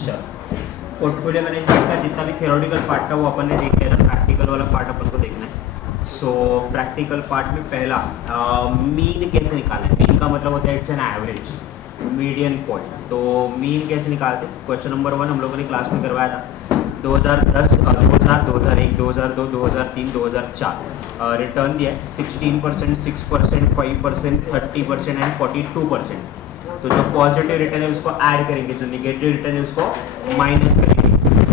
चलो, portfolio management का जितना भी थियोरेटिकल पार्ट था वो अपन ने देख लिया था, प्रैक्टिकल वाला पार्ट अपन को देखना है। सो प्रैक्टिकल पार्ट में पहला मीन कैसे निकालना है। मीन का मतलब होता है it's an average, median point. तो मीन कैसे निकालते हैं, क्वेश्चन नंबर 1 हम लोगों ने क्लास में करवाया था। 2010, 2000, 2001, 2002, 2003, 2004 रिटर्न दिया है 16%, 6%, 5%, 30% एंड 42%। तो जो पॉजिटिव रिटर्न है उसको ऐड करेंगे, जो निगेटिव रिटर्न है उसको माइनस करेंगे।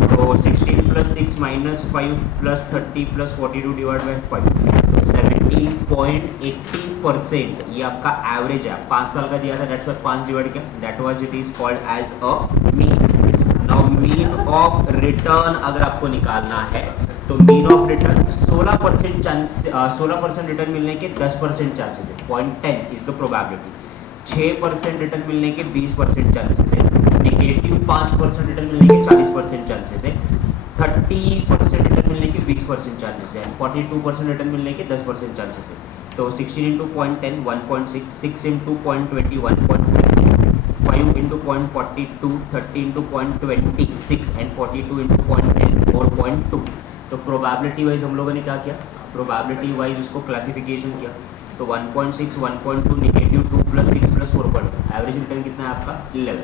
तो 16 plus 6 minus 5 plus 30 plus 42 divide by 5, तो 17.80% ये आपका एवरेज है। 5 साल का दिया था, दैट्स व्हाई 5 डिवाइड किया, that was it is called as a mean. Now mean of return अगर आपको निकालना है तो mean of return 16% chance, 16% return मिलने के 10% चांसेस है, 0.10 इज द प्रोबेबिलिटी। 6% रिटर्न मिलने के 20% चांसेस है, नेगेटिव 5% रिटर्न मिलने के 40% चांसेस है, 30% रिटर्न मिलने के 20% चांसेस है, 42% रिटर्न मिलने के 10% चांसेस है। तो 16 into 0.10 1.6, 6 into 0.20 1.20, 5 into 0.42, 30 into 0.26 and 42 into 0.10 4.2। तो प्रोबेबिलिटी वाइज हम लोगों ने क्या किया, प्रोबेबिलिटी वाइज उसको क्लासिफिकेशन किया। तो 1.6, 1.2, negative 2 plus 6 plus 4.2, average return कितना है आपका 11।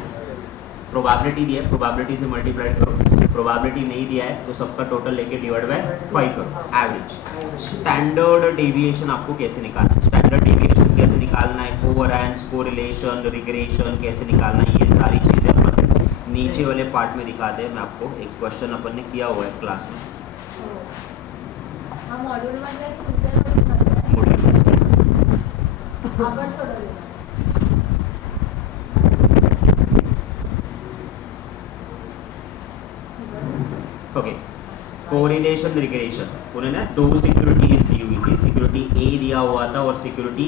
प्रोबेबिलिटी दिया है, प्रोबेबिलिटी से मल्टीप्लाई करो। प्रोबेबिलिटी नहीं दिया है तो सबका टोटल लेके डिवाइड बाय 5 करो, एवरेज। स्टैंडर्ड डेविएशन आपको कैसे निकालना है, स्टैंडर्ड डेविएशन कैसे निकालना है, कोवेरिएंस, कोरिलेशन, रिग्रेशन कैसे निकालना है, ये सारी चीज़ें अपन नीचे वाले पार्ट में दिखाते हैं। मैं आपको एक क्वेश्चन अपन ने किया हुआ है क्लास में, ओके। कोरिलेशन, रिग्रेशन, उन्होंने 2 सिक्योरिटीज दी हुई थी, सिक्योरिटी ए दिया हुआ था और सिक्योरिटी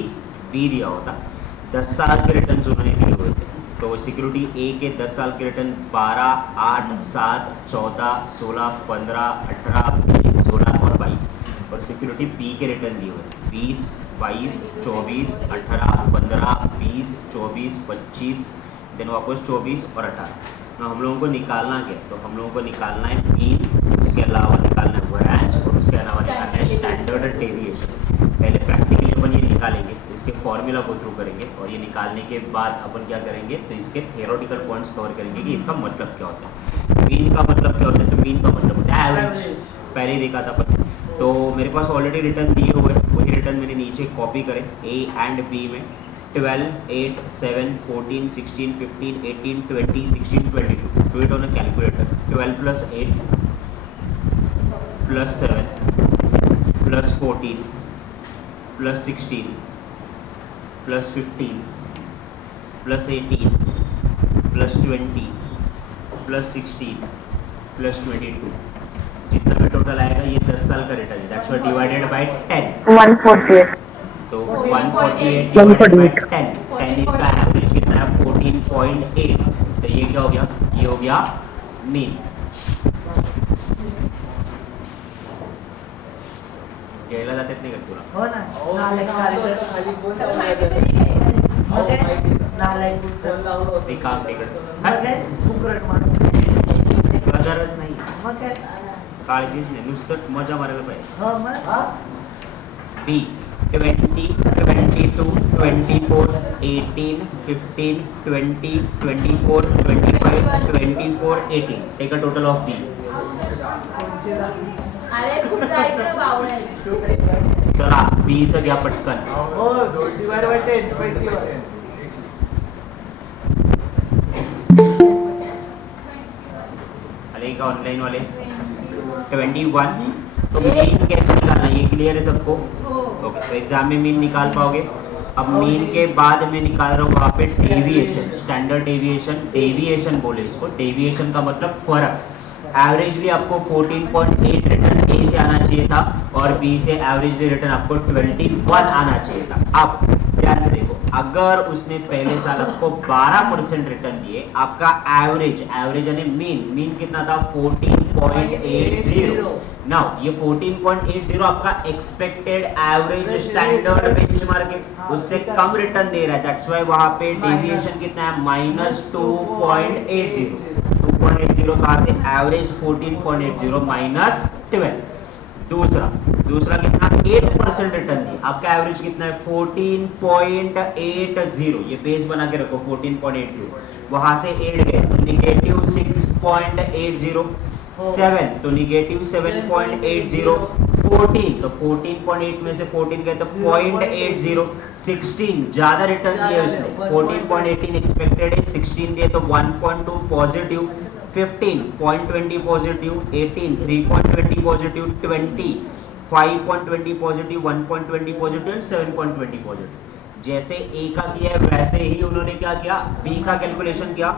बी दिया हुआ था। 10 साल के रिटर्न उन्होंने दिए हुए थे। तो सिक्योरिटी ए के 10 साल के रिटर्न 12, 8, 7, 14, 16, 15, 18, 20, 16 और 22, और सिक्योरिटी बी के रिटर्न दिए हुए 20, 22, 24, 18, 15, 20, 24, 25, देन वापस 24 और 18। ना हम लोगों को निकालना क्या, तो हम लोगों को निकालना है मीन, उसके अलावा निकालना है वेरिएंस और उसके अलावा निकालना है स्टैंडर्ड डेविएशन। पहले प्रैक्टिकली अपन ये निकालेंगे, इसके फॉर्मूला को थ्रू करेंगे और ये निकालने के बाद अपन क्या करेंगे, तो इसके थियोरेटिकल पॉइंट्स कवर करेंगे कि इसका मतलब क्या होता है। मीन का मतलब क्या होता है, तो मीन का मतलब होता है एवरेज, पहले ही देखा था अपन। तो मेरे पास ऑलरेडी रिटर्न दिए हुए, वही रिटर्न मैंने नीचे कॉपी करे ए एंड बी में। 12, 8, 7, 14, 16, 15, 18, 20, 16, 22. Do it on a calculator. 12 plus 8 plus 7 plus 14 plus 16 plus 15 plus 18 plus 20 plus 16 plus 22, जितना भी टोटल आएगा ये 10 साल का रिटर्न है, दैट्स व्हाई डिवाइडेड बाय 10, 148। तो 148 डिवाइडेड बाय 10, 10 इसका एवरेज कितना है 14.8। तो ये क्या हो गया, ये हो गया मीन। घ्यायला जातात नाही का तुला, हो ना, नालायक खाली फोन नालायक ते काम तिकडे मग काय फुकट माणूस गरज नाही, मग काय काळजीच नाही, नुसतं मजा मारायला पाहिजे। हो मग B 20, 22, 24, 18, 15, 20, 24, 25, 24, 18, take a total of B। चला B चं घ्या पटकन। हो 2 डिवाइड बाय 10 21 आले का ऑनलाइन वाले 21। तो मीन कैसे निकालना है ये क्लियर है सबको, ओके। तो एग्जाम में मीन निकाल पाओगे। अब मीन के बाद मैं निकाल रहा हूँ वहाँ पे डेविएशन, स्टैंडर्ड डेविएशन, डेविएशन बोले इसको, डेविएशन का मतलब फर्क। एवरेजली आपको 14.8 रिटर्न ए से आना चाहिए था और बी से एवरेजली रिटर्न आपको 21 आना चाहिए था। अब ध्यान से देखो, अगर उसने पहले साल आपको 12% रिटर्न दिए, आपका एवरेज, एवरेज यानी मीन, मीन कितना था 14.80। नाउ ये 14.80 आपका एक्सपेक्टेड एवरेज स्टैंडर्ड बेंचमार्क है, उससे कम रिटर्न दे रहा है, दैट्स व्हाई वहां पे डेविएशन कितना है -2.80। 14.80 कहाँ से, एवरेज 14.80 माइनस 12। दूसरा कितना, 8% रिटर्न दी, आपका एवरेज कितना है 14.80, ये बेस बना के रखो 14.80, वहां से 8 गए तो निगेटिव 6.80, 7 तो निगेटिव 7.80, 14 तो 14.8 में से 14 गए तो 0.80, 16 ज्यादा रिटर्न दिया उसने, 14.18 एक्सपेक्टेड है, 16 दिए तो 1.2 positive, 15 0.20 positive, 18 3.20 positive, 20 5.20 positive, 1.20 positive and 7.20 positive. जैसे ए का किया है वैसे ही उन्होंने क्या किया, बी का कैलकुलेशन किया।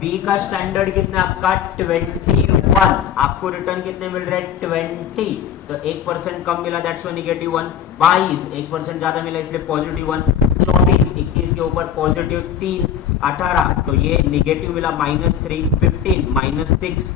बी का स्टैंडर्ड कितना आपका 21, आपको रिटर्न कितने मिल रहे हैं 20, तो 1% कम मिला, दैट्स व्हाई -1। 22 1% ज्यादा मिला इसलिए +1। 24 21 के ऊपर +3, 18 तो ये निगेटिव मिला -3, 15 -6,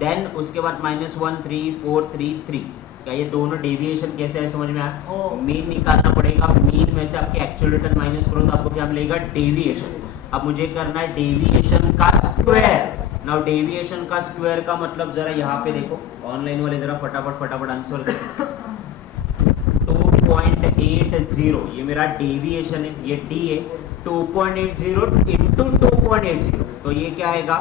देन उसके बाद -1 3 4 3 3। क्या ये दोनों डेविएशन कैसे है समझ में आया? मीन निकालना पड़ेगा, मीन में से आपके एक्चुअल रिटर्न माइनस करो तो आपको क्या मिलेगा, डेविएशन। अब मुझे करना है डेविएशन का स्क्वायर। नाउ डेविएशन का स्क्वायर का मतलब जरा यहाँ पे देखो, ऑनलाइन वाले जरा फटाफट आंसर दो। 2.80 ये मेरा डेविएशन है, ये डी है, 2.80 इंटू 2.80 तो ये क्या आएगा,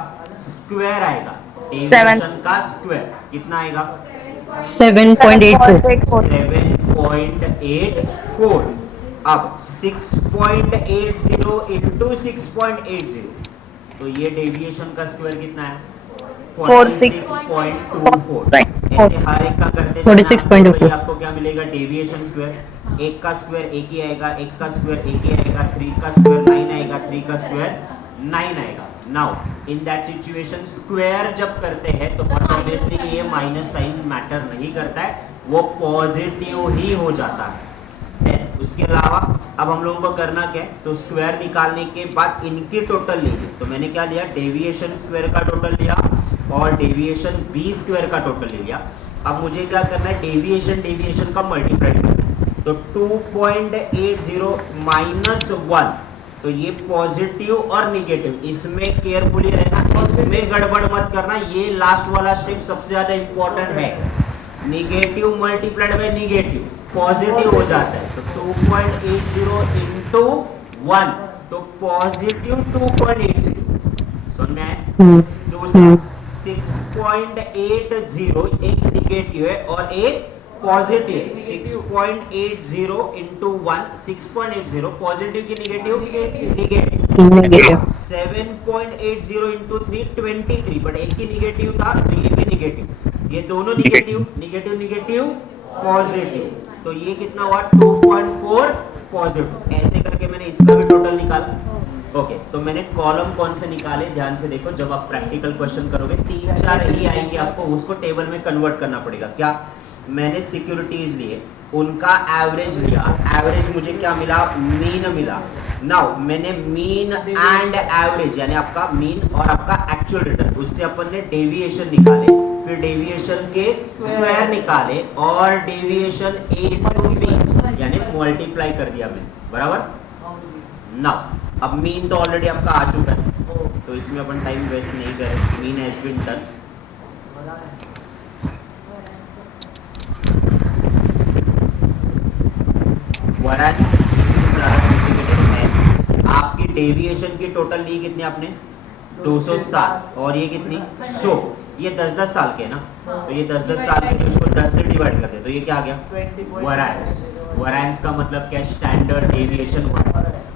स्क्वायर आएगा। डेविएशन का स्क्वायर कितना आएगा, 7.84। अब 6.80 इंटू 6.80 तो ये डेविएशन का स्क्वायर कितना है, 46.24। ऐसे हर एक का करते 46.24 आपको क्या मिलेगा, डेविएशन स्क्वायर। एक का स्क्वायर एक ही आएगा, एक का स्क्वायर एक ही आएगा, 3 का स्क्वायर 9 आएगा, 3 का स्क्वायर 9 आएगा। Now in that situation square जब करते हैं तो ऑब्वियसली ये माइनस साइन मैटर नहीं करता है, वो पॉजिटिव ही हो जाता है। उसके अलावा अब हम लोगों को करना क्या है, तो स्क्वायर निकालने के बाद इनकी टोटल लीजिए। तो मैंने क्या लिया, डेविएशन स्क्वायर का टोटल लिया और डेविएशन बी स्क्वायर का टोटल ले लिया। अब मुझे क्या करना है, डेविएशन का मल्टीप्लाई करना है। तो 2.80 माइनस 1 तो ये पॉजिटिव और निगेटिव, इसमें केयरफुली रहना, इसमें गड़बड़ मत करना, ये लास्ट वाला स्टेप सबसे ज्यादा इंपॉर्टेंट है। Negative multiplied by negative positive हो जाता है, तो 2.80 इंटू 1 तो पॉजिटिव 2.80 समझ में आया। दूसरा 6.80 एक निगेटिव है और एक पॉजिटिव, 6.80 इंटू 1 6.80 पॉजिटिव की निगेटिव, 7.80 इंटू 3 23, बट एक ही निगेटिव था तो ये भी निगेटिव, ये दोनों निगेटिव पॉजिटिव, तो ये कितना हुआ 2.4 पॉजिटिव। ऐसे करके मैंने इसका भी टोटल निकाला। ओके तो मैंने कॉलम कौन से निकाले, ध्यान से देखो, जब आप प्रैक्टिकल क्वेश्चन करोगे 3-4 ही आएंगे, आपको उसको टेबल में कन्वर्ट करना पड़ेगा। क्या, मैंने सिक्योरिटीज लिए, उनका एवरेज लिया, एवरेज मुझे क्या मिला, मीन मिला। नाउ मैंने मीन एंड एवरेज यानी आपका मीन और आपका एक्चुअल रिटर्न, उससे अपन ने डेविएशन निकाले, फिर डेविएशन के स्क्वायर निकाले और डेविएशन ए टू बी यानी मल्टीप्लाई कर दिया मैंने, बराबर। नाउ अब मीन तो ऑलरेडी आपका आ चुका है, तो इसमें अपन टाइम वेस्ट नहीं करें, मीन हैज बीन डन। आपकी डेविएशन की टोटल ली कितनी आपने, 207 और ये कितनी 100, ये 10-10 साल के है ना, तो ये 10-10 साल के, तो इसको 10 से डिवाइड करते हैं तो ये क्या आ गया, वरायंस। वरायंस का मतलब क्या, स्टैंडर्ड डेविएशन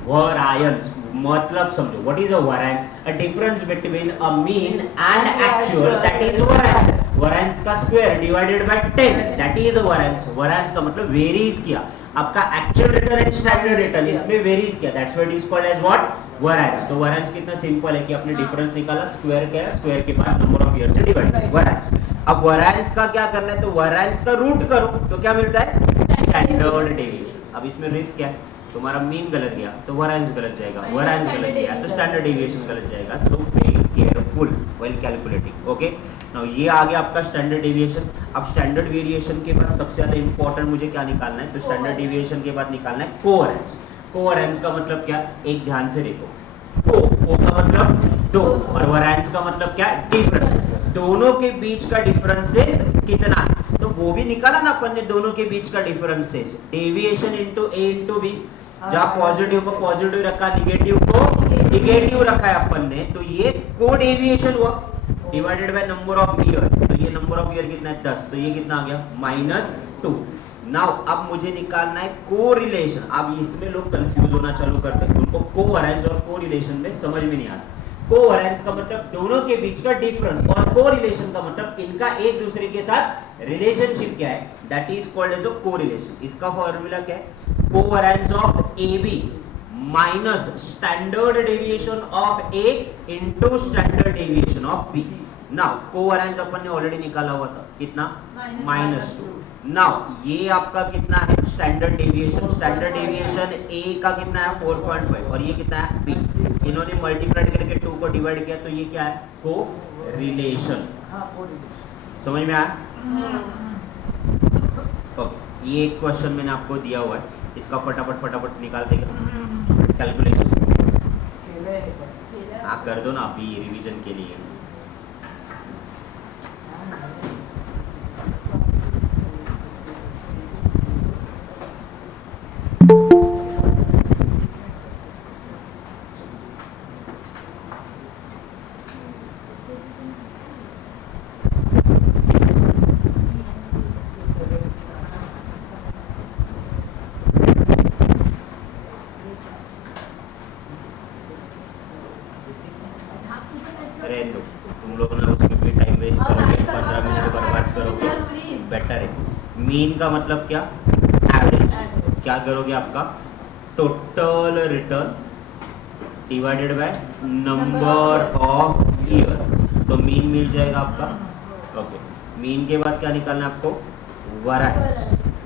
वरायंस मतलब समझो, what is a variance, a difference between a mean and actual, that is variance. Variance का square divided by 10, that is a variance. Variance का मतलब वेरीज किया, आपका actual return and standard return इसमें varies किया, that's why it is called as what, variance. तो variance कितना simple है कि आपने डिफरेंस निकाला, स्क्वायर किया, स्क्वायर के बाद नंबर ऑफ ईयर से डिवाइड, वरायंस। अब वरायंस का क्या करना है, तो वरायंस का रूट करो तो क्या मिलता है, स्टैंडर्ड डेविएशन। अब इसमें रिस्क क्या है, तुम्हारा मीन गलत गया तो वरायंस गलत जाएगा, वरायंस गलत गया तो स्टैंडर्ड डेविएशन गलत जाएगा, so be careful while calculating. Okay now ये आ गया आपका स्टैंडर्ड डेविएशन। अब स्टैंडर्ड वेरिएशन के बाद सबसे ज्यादा इंपॉर्टेंट मुझे क्या निकालना है, तो स्टैंडर्ड डेविएशन के बाद निकालना है कोवेरिएंस। कोवेरिएंस का मतलब क्या, एक ध्यान से देखो, को का मतलब दो और वरांस का मतलब क्या? डिफरेंस। दोनों के बीच का डिफरेंसेस कितना है, तो वो भी निकाला ना अपन ने, दोनों के बीच का differences deviation into A into B. जहां पॉजिटिव को पॉजिटिव रखा, निगेटिव को निगेटिव रखा है अपन ने, तो ये को डेविएशन हुआ divided by number of year. तो ये नंबर ऑफ ईयर कितना है? 10। तो ये कितना आ गया? -2। नाउ अब मुझे निकालना है कोरिलेशन। अब इसमें लोग कंफ्यूज होना चालू करते हैं, उनको कोवैलेंस और कोरिलेशन में समझ में नहीं आता। कोवैलेंस का मतलब दोनों के बीच का डिफरेंस और कोरिलेशन का मतलब इनका एक दूसरे के साथ रिलेशनशिप क्या है, that is called as a correlation. इसका फॉर्मूला क्या है? Covariance of A B minus standard deviation of A into standard deviation of B. Now covariance अपन ने ऑलरेडी निकाला हुआ था, कितना? -2। नाउ ये आपका कितना है? Standard deviation. स्टैंडर्ड डेविएशन ए का कितना है? 4.5 और ये कितना है? बी। इन्होंने मल्टीप्लाई करके 2 को डिवाइड किया, तो ये क्या है? को रिलेशन। समझ में आया? ओके, ये एक क्वेश्चन मैंने आपको दिया हुआ है, इसका फटाफट निकालते क्या कैलकुलेशन। आप कर दो ना अभी रिवीजन के लिए। तुम लोग ना उसमें भी टाइम वेस्ट करोगे, 15 मिनट बर्बाद करोगे, बेटर है। मीन का मतलब क्या? एवरेज। क्या करोगे? आपका total return divided by number of year, तो मीन मिल जाएगा आपका। ओके, मीन के बाद क्या निकालना है आपको? वैरिएंस।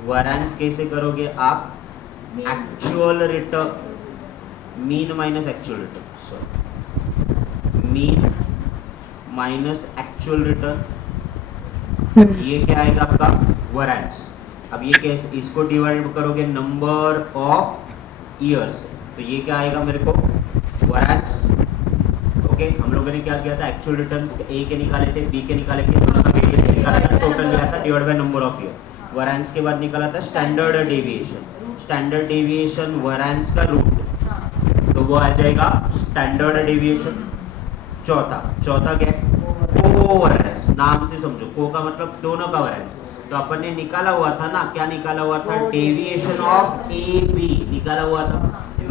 वैरिएंस कैसे करोगे आप? Actual return, mean minus actual return, sorry, mean minus actual return, ये क्या आएगा आपका? वैरिएंस। अब ये कैसे, इसको डिवाइड करोगे नंबर ऑफ ईयर्स, तो ये क्या आएगा मेरे को? वैरिएंस। ओके, हम लोगों ने क्या किया था? एक्चुअल रिटर्न्स ए के निकाले थे, बी के निकाले थे, दोनों का वेरिएंस निकाला था, टोटल लिया था divide by number of year. Variance के बाद निकाला था standard deviation. Standard deviation variance का रूट, तो वो आ जाएगा स्टैंडर्ड डेविएशन। चौथा क्या है? कोवैरिएंस। नाम से समझो, को का मतलब दोनों का वैरिएंस। तो अपन ने निकाला हुआ था ना, क्या निकाला हुआ था? डेविएशन ऑफ ए बी निकाला हुआ था,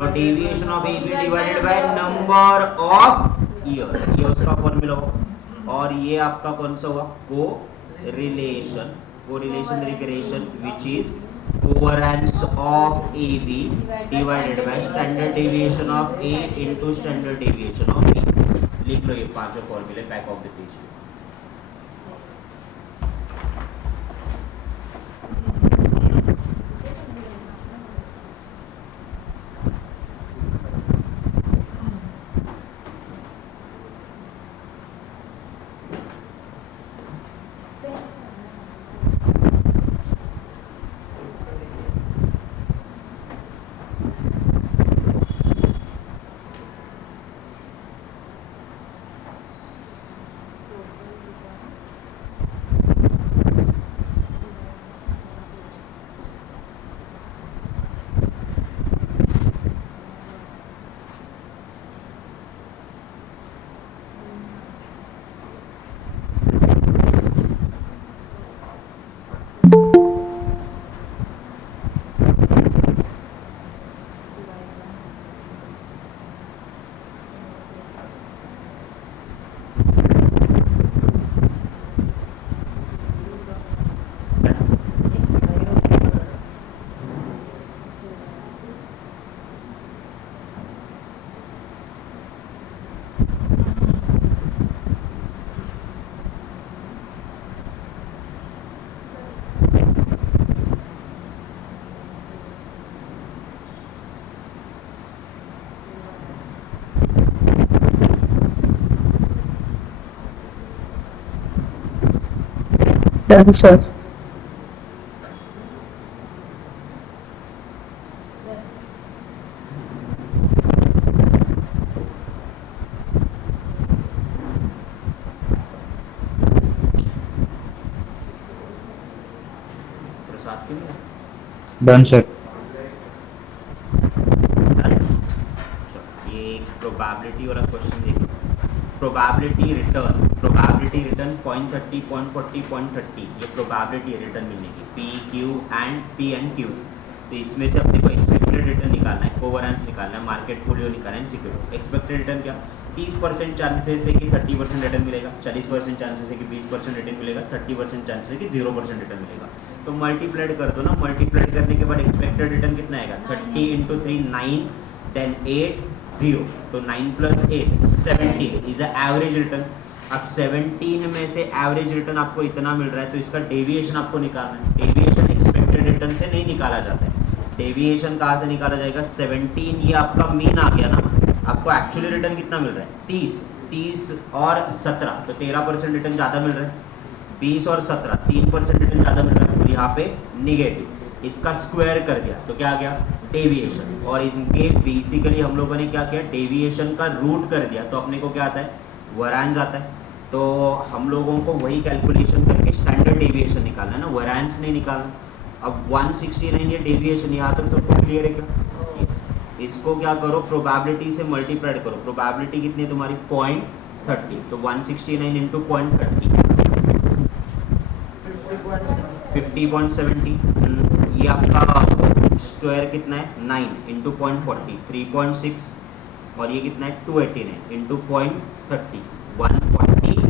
और deviation of A B divided by number of year, ये उसका फॉर्मूला हुआ। और ये आपका कौन सा हुआ? Correlation. को regression which is covariance of A B divided by standard deviation of A into standard deviation of B. लिख लो ये पांचों फॉर्मूले back of the page. Done, sir. क्यों नहीं? Done sir. चलो, ये एक प्रोबेबिलिटी वाला क्वेश्चन देखो। प्रोबेबिलिटी रिटर्न 0.30 0.40 0.30 ये प्रोबेबिलिटी रिटर्न मिलने की पी एंड क्यू। तो इसमें से अपने को एक्सपेक्टेड रिटर्न निकालना है, कोवेरिएंस निकालना है, मार्केट फोलियो निकालना है, सिक्योरिटी। एक्सपेक्टेड रिटर्न क्या? 30% चांसेस है कि 30% रिटर्न मिलेगा, 40% चांसेस है कि 20% रिटर्न मिलेगा, 30% चांसेस है कि 0% रिटर्न मिलेगा। तो मल्टीप्लाइड कर दो ना, मल्टीप्लाइड करने के बाद एक्सपेक्टेड रिटर्न कितना आएगा? 30 इंटू 3 9, देन 8 0, तो 9 plus 8 17 is a average return. अब 17 में से एवरेज रिटर्न आपको इतना मिल रहा है, तो इसका डेविएशन आपको निकालना है। डेविएशन एक्सपेक्टेड रिटर्न से नहीं निकाला जाता है। डेविएशन कहाँ से निकाला जाएगा? 17 ये आपका मीन आ गया ना। आपको एक्चुअली रिटर्न कितना मिल रहा है? 30 और 17, तो 13% रिटर्न ज़्यादा मिल रहा है। 20 और 17 3% रिटर्न ज़्यादा मिल रहा है, और यहाँ पे निगेटिव। इसका स्क्वायर कर दिया तो क्या आ गया? डेविएशन। और इनके बेसिकली हम लोगों ने क्या किया? डेविएशन का रूट कर दिया, तो अपने को क्या आता है? वेरिएंस आता है। तो हम लोगों को वही कैलकुलेशन करके स्टैंडर्ड डेविएशन निकालना है ना, वेरिएंस नहीं निकालना। अब 169 ये डेविएशन, यहाँ तक सबको क्लियर है क्या? yes. इसको क्या करो? प्रोबेबिलिटी से मल्टीप्लाइड करो। प्रोबेबिलिटी कितनी है तुम्हारी? 0.30, तो 169 इंटू 0.30 50.70। ये आपका स्क्वायर कितना है? 9 इंटू 0.40 3.6, और ये कितना है? 289 इंटू 0.30 141।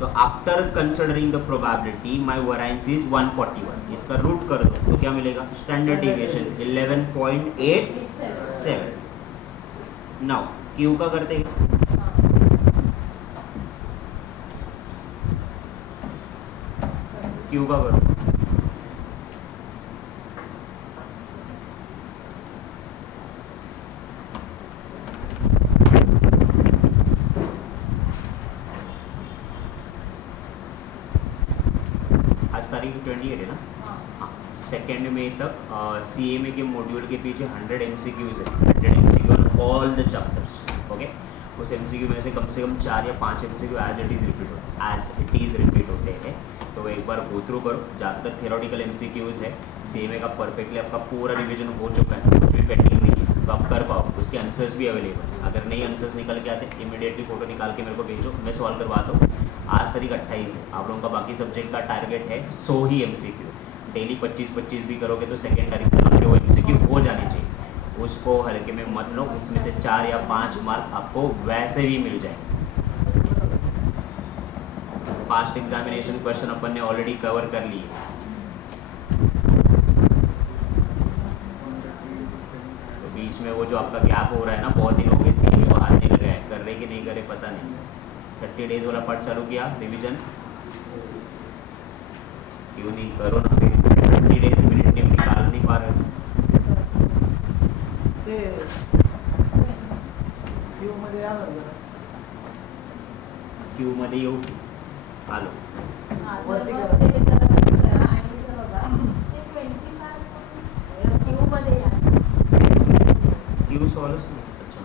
तो after considering the probability my variance is 141। इसका रूट कर दो तो क्या मिलेगा? Standard deviation 11.87। नाउ क्यू का करते हैं। क्यू का करो। आज तारीख 28 है ना? हाँ। सेकेंड में तक CMA के मॉड्यूल के पीछे 100 MCQs है। 100 MCQ on all the chapters. Okay, उस MCQ में से कम 4 या 5 MCQ as it is repeat होते हैं। तो एक बार गो थ्रू करो। ज़्यादातर थियोरेटिकल MCQs है। CMA का परफेक्टली आपका पूरा रिवीजन हो चुका है, कुछ भी पेंडिंग नहीं है, तो आप कर पाओ। उसके आंसर्स भी अवेलेबल है। अगर नहीं आंसर्स निकल के आते, इमीडिएटली फोटो निकाल के मेरे को भेजो, मैं सॉल्व करवाता हूँ। आज तारीख 28 है। आप लोगों का बाकी सब्जेक्ट का टारगेट है 100 ही MCQ। डेली 25-25 भी करोगे तो सेकेंड तारीख तक आपके वो MCQ हो जाने चाहिए। उसको हल्के में मत लो, उसमें से 4 या 5 मार्क आपको वैसे भी मिल जाएंगे। पास्ट एग्जामिनेशन क्वेश्चन अपन ने ऑलरेडी कवर कर लिए। तो बीच में वो जो आपका गैप हो रहा है ना, बहुत दिन हो गए, CMA बाहर निकल गया है, कर रहे कि नहीं करे पता नहीं। 30 डेज वाला पार्ट चालू किया रिवीजन, क्यों नहीं? करो ना फिर। 30 डेज मिनट नहीं निकाल नहीं पा रहे। क्यू मध्ये येऊ आलो। क्यू सॉल्व नाही। अच्छा,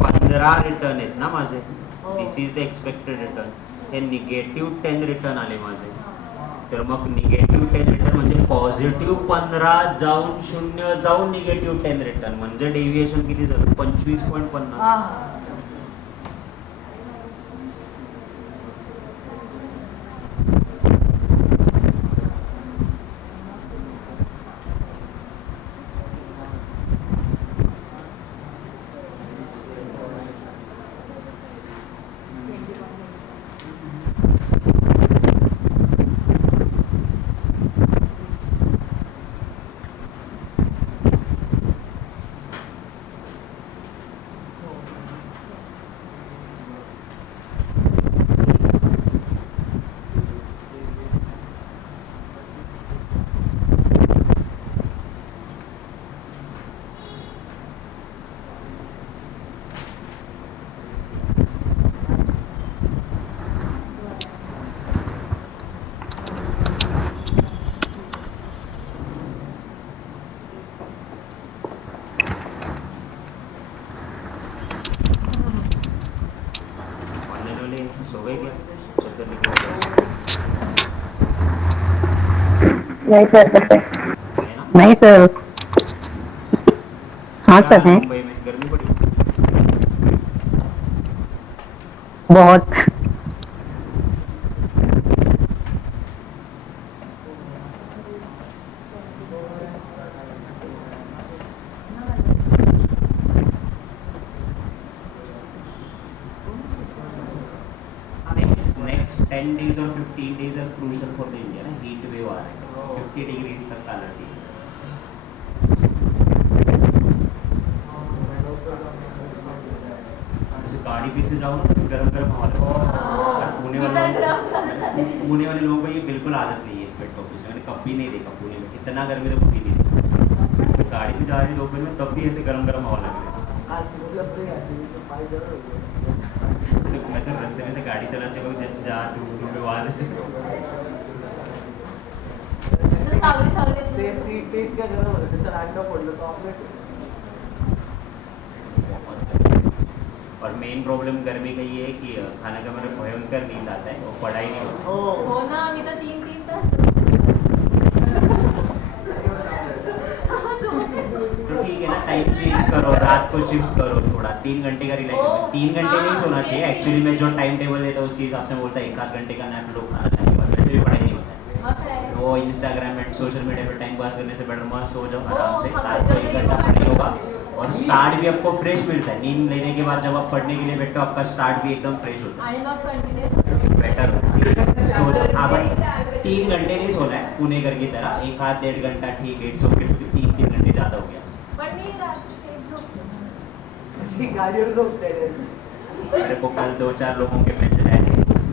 15 रिटर्न आहेत ना माझे। This is the expected return. हे निगेटिव्ह 10 रिटर्न आले माझे। तर मग निगेटिव्ह 10 रिटर्न म्हणजे पॉझिटिव्ह 15 जाऊन 0 जाऊन निगेटिव्ह 10 रिटर्न, म्हणजे डेव्हिएशन किती झालं? 25.50। नहीं सर पता है। है ना? नहीं सर। हाँ क्या सर हाल है। मुंबई में गर्मी पड़ी? बहुत। नेक्स्ट 10 days और 15 days are crucial for the India ना, हीट वेव आ रहा है 50 डिग्रीज तक का अलर्ट है। जैसे गाड़ी पे से जाओ ना तो गर्म गर्म हवा लगती है। और पुणे वाले लोगों को ये बिल्कुल आदत नहीं है मेट्रो ऑफिस में, मैंने कभी नहीं देखा पुणे में इतना गर्मी तो कभी नहीं देखा। तो गाड़ी में जा रही दोपहर में तब भी ऐसे गर्म गर्म हवा लग रही है। तो मैं तो रास्ते में से गाड़ी चलाते वक्त जैसे जहाँ धूप धूप में वहाँ से ते सीट इतक्या गरम होतं त्याच्यात अंड पडलं तर ऑमलेट और मेन प्रॉब्लम गर्मी का ये है कि खाना का मेरे भयंकर नींद आता है और पढ़ाई नहीं होती। हो हो ना, मी तर 3-3 तास तो ठीक है ना, टाइम चेंज करो, रात को शिफ्ट करो थोड़ा, 3 घंटे का रिलैक्स। 3 घंटे नहीं सोना चाहिए एक्चुअली, मैं जो टाइम टेबल देता हूँ उसके हिसाब से बोलता है 1-8 घंटे का नैप लो खाना खाने के बाद, वैसे भी पढ़ाई नहीं होता है। मग काय? वो इंस्टाग्राम एंड सोशल मीडिया पर टाइम पास करने से बेटर मत सो जाओ आराम से, हाँ, रात को 1 घंटा पढ़ाई होगा और जी। स्टार्ट भी आपको फ्रेश मिलता है। नींद लेने के बाद जब आप पढ़ने के लिए बैठो आपका स्टार्ट भी एकदम फ्रेश होता आणि मग कंटिन्यूअस है, बेटर सो जाओ। आप 3 घंटे नहीं सोना है पुणेकर की तरह, 1-1.5 घंटा ठीक है, इट्स ओके, 3 घंटे ज़्यादा हो गया। पण मी रात्री ते झोपते. ती गाडीवर झोपते मेरे को कल 2-4 लोगों के मैसेज आए,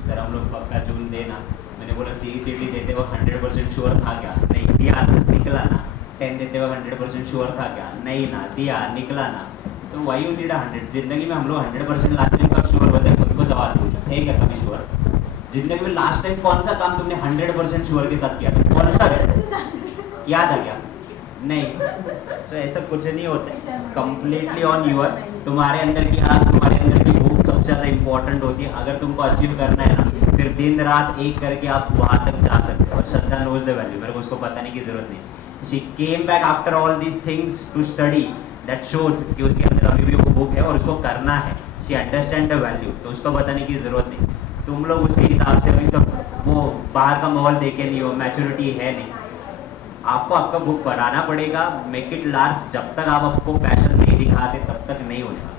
सर हम लोग पक्का जून देना। मैंने बोला CECT देते वक्त 100% श्योर था क्या? नहीं दिया ना, निकला ना। 10 देते वक्त 100% श्योर था क्या? नहीं ना, दिया, निकला ना। तो वाई यू नीड 100? जिंदगी में हम लोग 100% लास्ट टाइम कब श्योर होते हैं? खुद को सवाल पूछो, है क्या कभी श्योर? जिंदगी में लास्ट टाइम कौन सा काम तुमने 100% श्योर के साथ किया था? कौन सा याद आ गया? नहीं। सो ऐसा कुछ नहीं होता है, कम्प्लीटली ऑन यूर। तुम्हारे अंदर की आग, तुम्हारे अंदर की भूख सबसे ज़्यादा इंपॉर्टेंट होती है। अगर तुमको अचीव करना है ना, फिर दिन रात एक करके आप वहाँ तक जा सकते हो। और श्रद्धा नोज द वैल्यू, मेरे को उसको बताने की ज़रूरत नहीं। She came back after all these things to study, that shows कि उसके अंदर अभी भी वो भूख है और उसको करना है। शी अंडरस्टैंड द वैल्यू, तो उसको बताने की ज़रूरत नहीं। तुम लोग उसके हिसाब से अभी तो वो बाहर का माहौल देखे नहीं हो, मैच्योरिटी है नहीं। आपको आपका बुक बढ़ाना पड़ेगा, मेक इट लार्ज। जब तक आप आपको पैशन नहीं दिखाते तब तक नहीं होने वाला।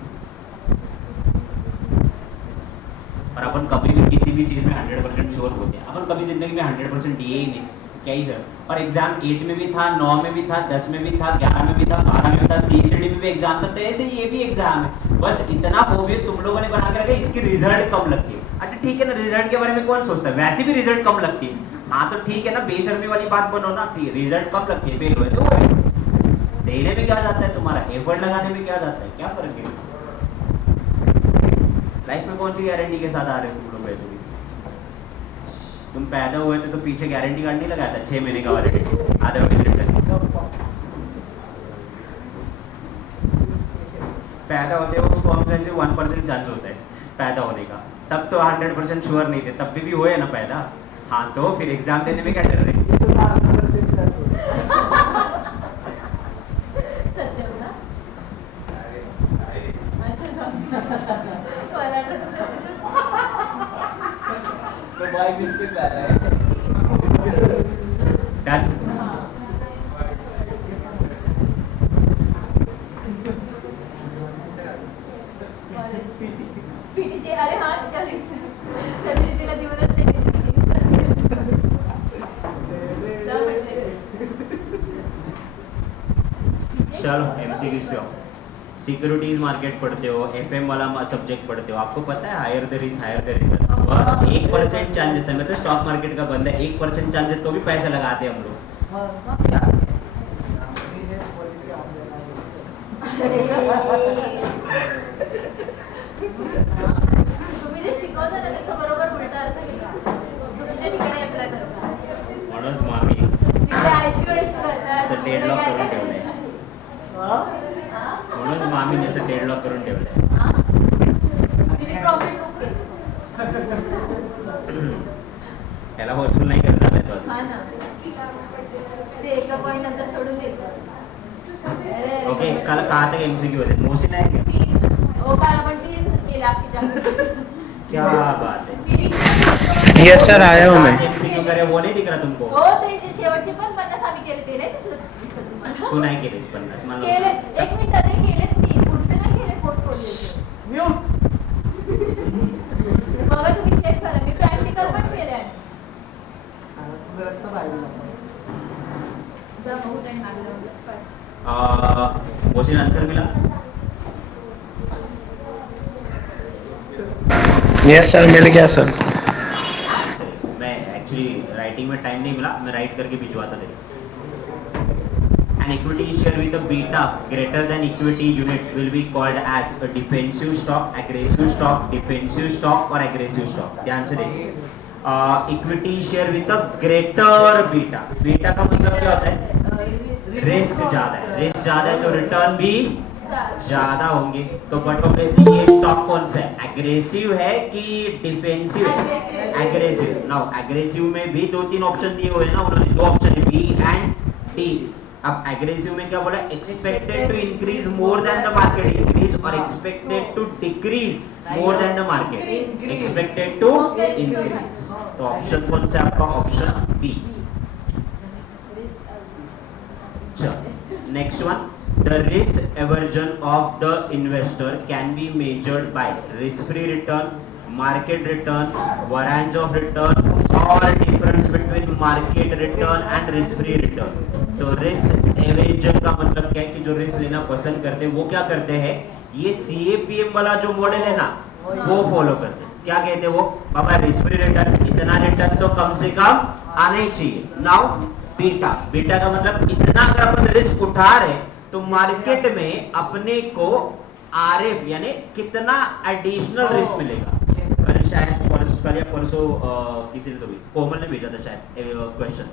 और अपन कभी भी किसी भी चीज़ में 100% श्योर होते हैं, अपन कभी जिंदगी में 100% दिए ही नहीं, क्या ही सर। और एग्जाम 8 में भी था, 9 में भी था, 10 में भी था, 11 में भी था, 12 में भी था, CCD में भी एग्जाम था, तो ऐसे ये भी एग्जाम है। बस इतना फोबिया तुम लोगों ने बना के रखा, इसकी रिजल्ट कम लगती है। अच्छा ठीक है ना, रिजल्ट के बारे में कौन सोचता है? वैसे भी रिजल्ट कम लगती है। हाँ तो ठीक है ना, बेशर्मी वाली बात बनो ना, ठीक है रिजल्ट कम लगती है, फेल हुए तो हुए। देने में क्या जाता है तुम्हारा, एफर्ट लगाने में क्या जाता है, क्या फर्क है? लाइफ में कौन सी गारंटी के साथ आ रहे हो तुम लोग? वैसे भी तुम पैदा हुए थे तो पीछे गारंटी कार्ड नहीं लगाया था 6 महीने का वारंटी, अदरवाइज पैदा होते हो उसको हम जैसे 1% चांस होता है पैदा होने का, तब तो 100% श्योर नहीं थे, तब भी हुए ना पैदा। हाँ तो फिर एग्जाम देने में क्या डर रहे? सत्य ना? मला तो बाय मिस्टेक झालाय डन। पीटीचे अरे हाँ क्या तभी तिला दिवस नाही चलो MCQs पे आओ। सिक्योरिटीज मार्केट पढ़ते हो, FM वाला सब्जेक्ट पढ़ते हो, आपको पता है higher the risk higher the return. बस 1% चांसेस है, मैं तो स्टॉक मार्केट का बंदा, 1% चांसेस तो भी पैसे लगाते हैं हम लोग। क्या? तुम्ही जे शिकवता ना त्याचा बरोबर उलटा अर्थ घेता, तुमच्या ठिकाणी अप्लाय करता, म्हणूनच मामी तिथे IPO इश्यू करतात, असं डेडलॉक करून ठेवलंय, हा म्हणूनच मामीने असं डेडलॉक करून ठेवलंय। हा? तिने प्रॉफिट बुक केलं. त्याला वसूल नाही करता आलं तो अजून। हा ना ते एका पॉइंट नंतर सोडून देतो. अरे, ओके कल कहाँ तक एमसीक्यू होते मोहसिन है क्या ओ काल पण ती गेला आपल्या. क्या बात है यस सर आया हूँ मैं. एमसीक्यू करे वो नहीं दिख रहा तुमको हो ते शेवटचे पण 50 आम्ही केले ते नाही दिसत तुम्हाला. तू नाही केलेस 50 मला केले 1 मिनिट ते केले 3 पुढचे नाही केले पोर्टफोलिओचे. म्यूट. बघा तुम्ही चेक करा मी प्रॅक्टिकल पण केले आहे. रक्त बाहेर जा बहुत टाइम लागला. मोहसिन आंसर मिला यस सर मिल गया सर. चलिए, मैं एक्चुअली राइटिंग में टाइम नहीं मिला मैं राइट करके भिजवाता तेरे An equity share with a beta greater than equity unit will be called as a defensive stock, aggressive stock, defensive stock और aggressive stock. ध्यान से देखिए equity share with a greater beta. Beta का मतलब क्या होता है रिस्क ज्यादा है. रिस्क ज्यादा है तो रिटर्न भी ज्यादा होंगे. तो बट ऑब्वियसली ये स्टॉक कौन सा है एग्रेसिव है कि डिफेंसिव है एग्रेसिव. नाउ एग्रेसिव में भी 2-3 ऑप्शन दिए हुए हैं ना उन्होंने. 2 ऑप्शन है बी एंड डी. अब एग्रेसिव में क्या बोला expected to increase more than the market increase और expected to decrease more than the market expected to increase. तो ऑप्शन कौन सा है आपका option B. Next one the risk aversion of the investor can be measured by risk free return market return variance of return or difference between market return and risk free return. तो risk Avenger का मतलब क्या है कि जो risk लेना पसंद करते हैं वो क्या करते हैं ये CAPM वाला जो मॉडल है ना वो फॉलो करते हैं. क्या कहते हैं वो बाबा रिस्क फ्री रिटर्न इतना रिटर्न तो कम से कम आना ही चाहिए. Now beta. बीटा का मतलब इतना अगर अपन रिस्क उठा रहे तो मार्केट में अपने को आरएफ यानी कितना एडिशनल रिस्क मिलेगा. कल शायद कल या परसों किसी ने तो भी कोमल ने भेजा था शायद क्वेश्चन.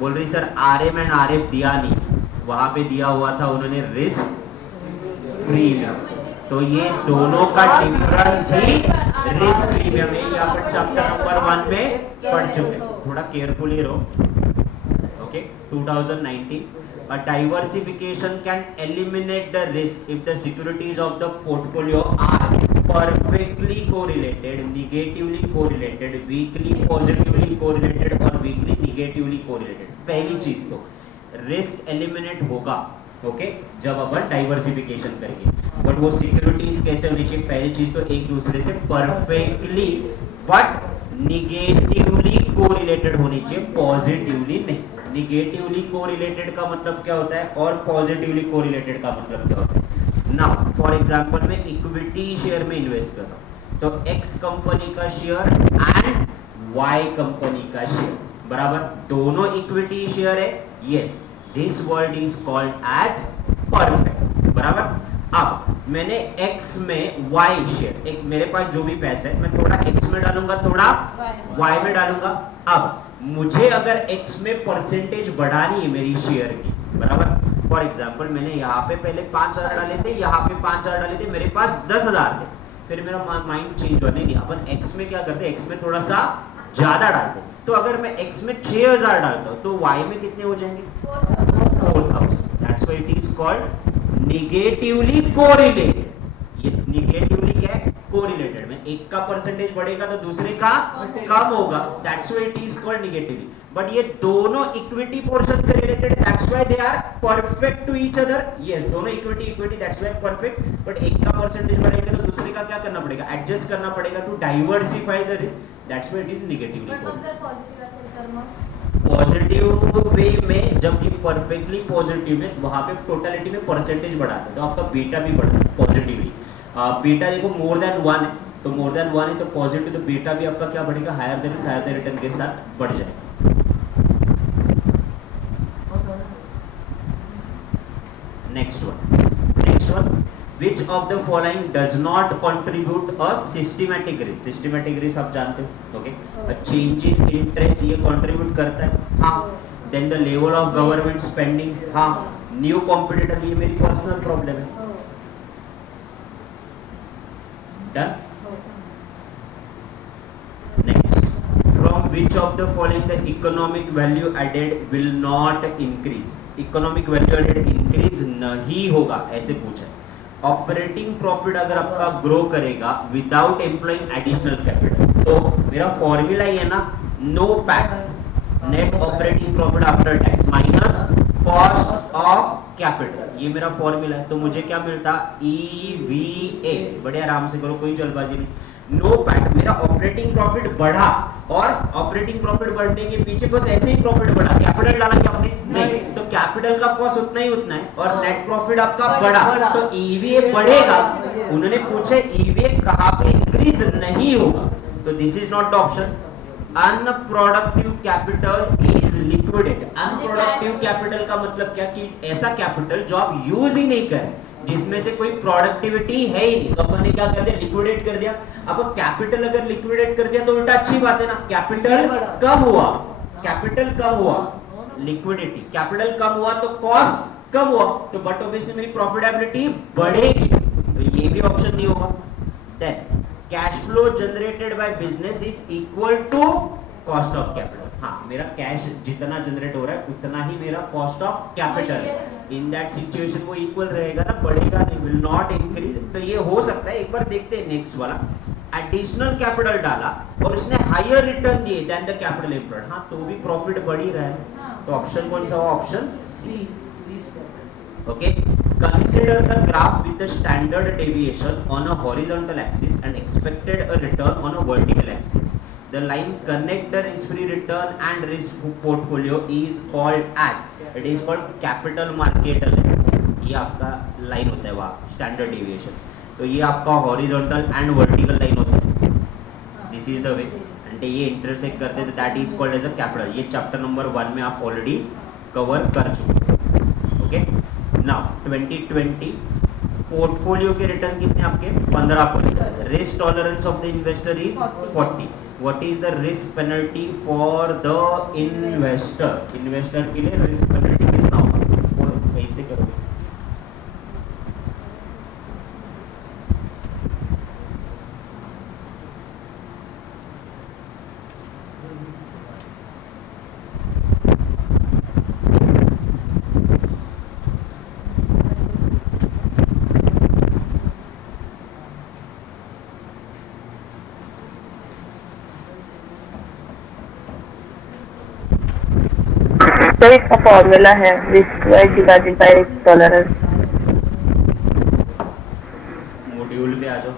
बोल रही सर आरएम एंड आरएफ दिया नहीं वहां पे दिया हुआ था उन्होंने रिस्क प्रीमियम. तो ये दोनों का डिफरेंस ही रिस्क प्रीमियम है. यहाँ पर चैप्टर नंबर 1 में पढ़ चुके. थोड़ा केयरफुली रहो. Okay 2019 a diversification can eliminate the risk if the securities of the portfolio are perfectly correlated, negatively correlated, weakly positively correlated और weakly negatively correlated. पहली चीज तो रिस्क एलिमिनेट होगा ओके जब अपन डाइवर्सिफिकेशन करेंगे. बट वो सिक्योरिटीज कैसे होनी चाहिए पहली चीज तो एक दूसरे से परफेक्टली बट निगेटिवली कोरिलेटेड होनी चाहिए पॉजिटिवली नहीं. निगेटिवली कोरिलेटेड का मतलब क्या होता है और पॉजिटिवली कोरिलेटेड का मतलब क्या होता है. नाउ फॉर एग्जांपल मैं इक्विटी शेयर में इन्वेस्ट कर रहा हूं तो एक्स कंपनी का शेयर एंड वाई कंपनी का शेयर बराबर दोनों इक्विटी शेयर है. Yes this word is called as perfect बराबर. अब मैंने x में y शेयर एक मेरे पास जो भी पैसा है मैं थोड़ा x में डालूंगा थोड़ा y में डालूंगा. अब मुझे अगर x में परसेंटेज बढ़ानी है मेरी शेयर की बराबर. फॉर एग्जांपल मैंने यहाँ पे पहले 5,000 डाले थे यहाँ पे 5,000 डाले थे मेरे पास 10,000 थे. फिर मेरा माइंड चेंज हुआ नहीं अपन x में क्या करते x में थोड़ा सा ज्यादा डालते. तो अगर मैं x में 6,000 डालता हूँ तो y में कितने हो जाएंगे 4,000. That's why it is called negatively correlated. ये निगेटिवली क्या है कोरिलेटेड में एक का परसेंटेज बढ़ेगा तो दूसरे का कम होगा. That's why it is called negatively. But ये दोनों इक्विटी पोर्शन से related that's why they are perfect to each other. Yes दोनों equity equity that's why perfect. But एक का परसेंटेज बढ़ेगा तो दूसरे का क्या करना पड़ेगा एडजस्ट करना पड़ेगा to diversify the risk. That's why it is negatively. Positive way में जब ये परफेक्टली पॉजिटिव में वहां पे टोटलिटी में परसेंटेज बढ़ाते हैं तो आपका बीटा भी बढ़ता है पॉजिटिवली. बीटा देखो मोर देन 1 है तो मोर देन 1 है तो पॉजिटिव तो बीटा भी आपका क्या बढ़ेगा हायर देन रिटर्न के साथ बढ़ जाएगा. Next one which of the following does not contribute a systematic risk. systematic risk आप जानते हो okay. a change in interest ये contribute करता है हाँ. then the level of government spending हाँ. new competitor ये मेरी personal problem है. done. next from which of the following the economic value added will not increase? Economic value added increase नहीं होगा, ऐसे पूछा है. ऑपरेटिंग प्रॉफिट अगर आपका ग्रो करेगा विदाउट एम्प्लॉइंग एडिशनल कैपिटल, तो मेरा फॉर्मूला ही है ना, NOPAT, net operating profit after tax minus cost of capital, ये मेरा फॉर्मूला है. तो मुझे क्या मिलता? EVA. बड़े आराम से करो, कोई जल्दबाजी नहीं. नो पैट, मेरा ऑपरेटिंग प्रॉफिट बढ़ा, और ऑपरेटिंग प्रॉफिट बढ़ने के पीछे बस ऐसे ही प्रॉफिट बढ़ा, कैपिटल डाला क्या आपने? नहीं. तो कैपिटल का कॉस्ट उतना ही उतना है, और नेट प्रॉफिट आपका बढ़ा, तो EVA बढ़ेगा. उन्होंने पूछे EVA कहाँ पे इंक्रीज नहीं होगा, तो this is not the option. Unproductive capital is liquidate. Unproductive capital का मतलब क्या कि ऐसा कैपिटल जो आप यूज ही नहीं करें, जिसमें से कोई प्रोडक्टिविटी है ही नहीं, तो अपन क्या कर दिया? लिक्विडेट कर दिया. अब कैपिटल अगर लिक्विडेट कर दिया तो उल्टा अच्छी बात है ना, कैपिटल कम हुआ, कैपिटल कम हुआ, लिक्विडिटी, कैपिटल कम हुआ तो कॉस्ट कम हुआ, तो बट ऑब्वियसली मेरी प्रॉफिटेबिलिटी बढ़ेगी, तो ये भी ऑप्शन नहीं होगा. Then cash flow generated by business is equal to cost of capital. हाँ, मेरा कैश जितना जनरेट हो रहा है उतना ही मेरा cost of capital. In that situation वो इक्वल रहेगा ना, बढ़ेगा नहीं, विल नॉट इंक्रीज. तो ये हो सकता है. एक बार देखते हैं नेक्स्ट वाला. एडिशनल कैपिटल डाला और उसने हायर रिटर्न दिए देन द कैपिटल एम्प्लॉयड, हाँ, तो भी प्रॉफिट बढ़ ही रहा है. तो ऑप्शन कौन सा हुआ? Option C. Okay, consider the graph with the standard deviation on a horizontal axis and expected a return on a vertical axis. The line connect the risk-free return and risk portfolio is called as, it is called capital market line. ये आपका line होता है वहाँ standard deviation. तो ये आपका horizontal and vertical line होता है. This is the way. And ये इंटरसेक्ट करते हैं, that is called as a capital. ये चैप्टर नंबर 1 में आप ऑलरेडी कवर कर चुके. ओके, नाउ 2020 पोर्टफोलियो के रिटर्न कितने आपके? 15%. Risk tolerance of the investor is 40. What is the risk penalty for the investor? Investor के लिए रिस्क पेनल्टी कितना होगा? और कैसे करोगे? तो इसका फॉर्मूला है risk wise divided by risk tolerance. Module पे आ जाओ.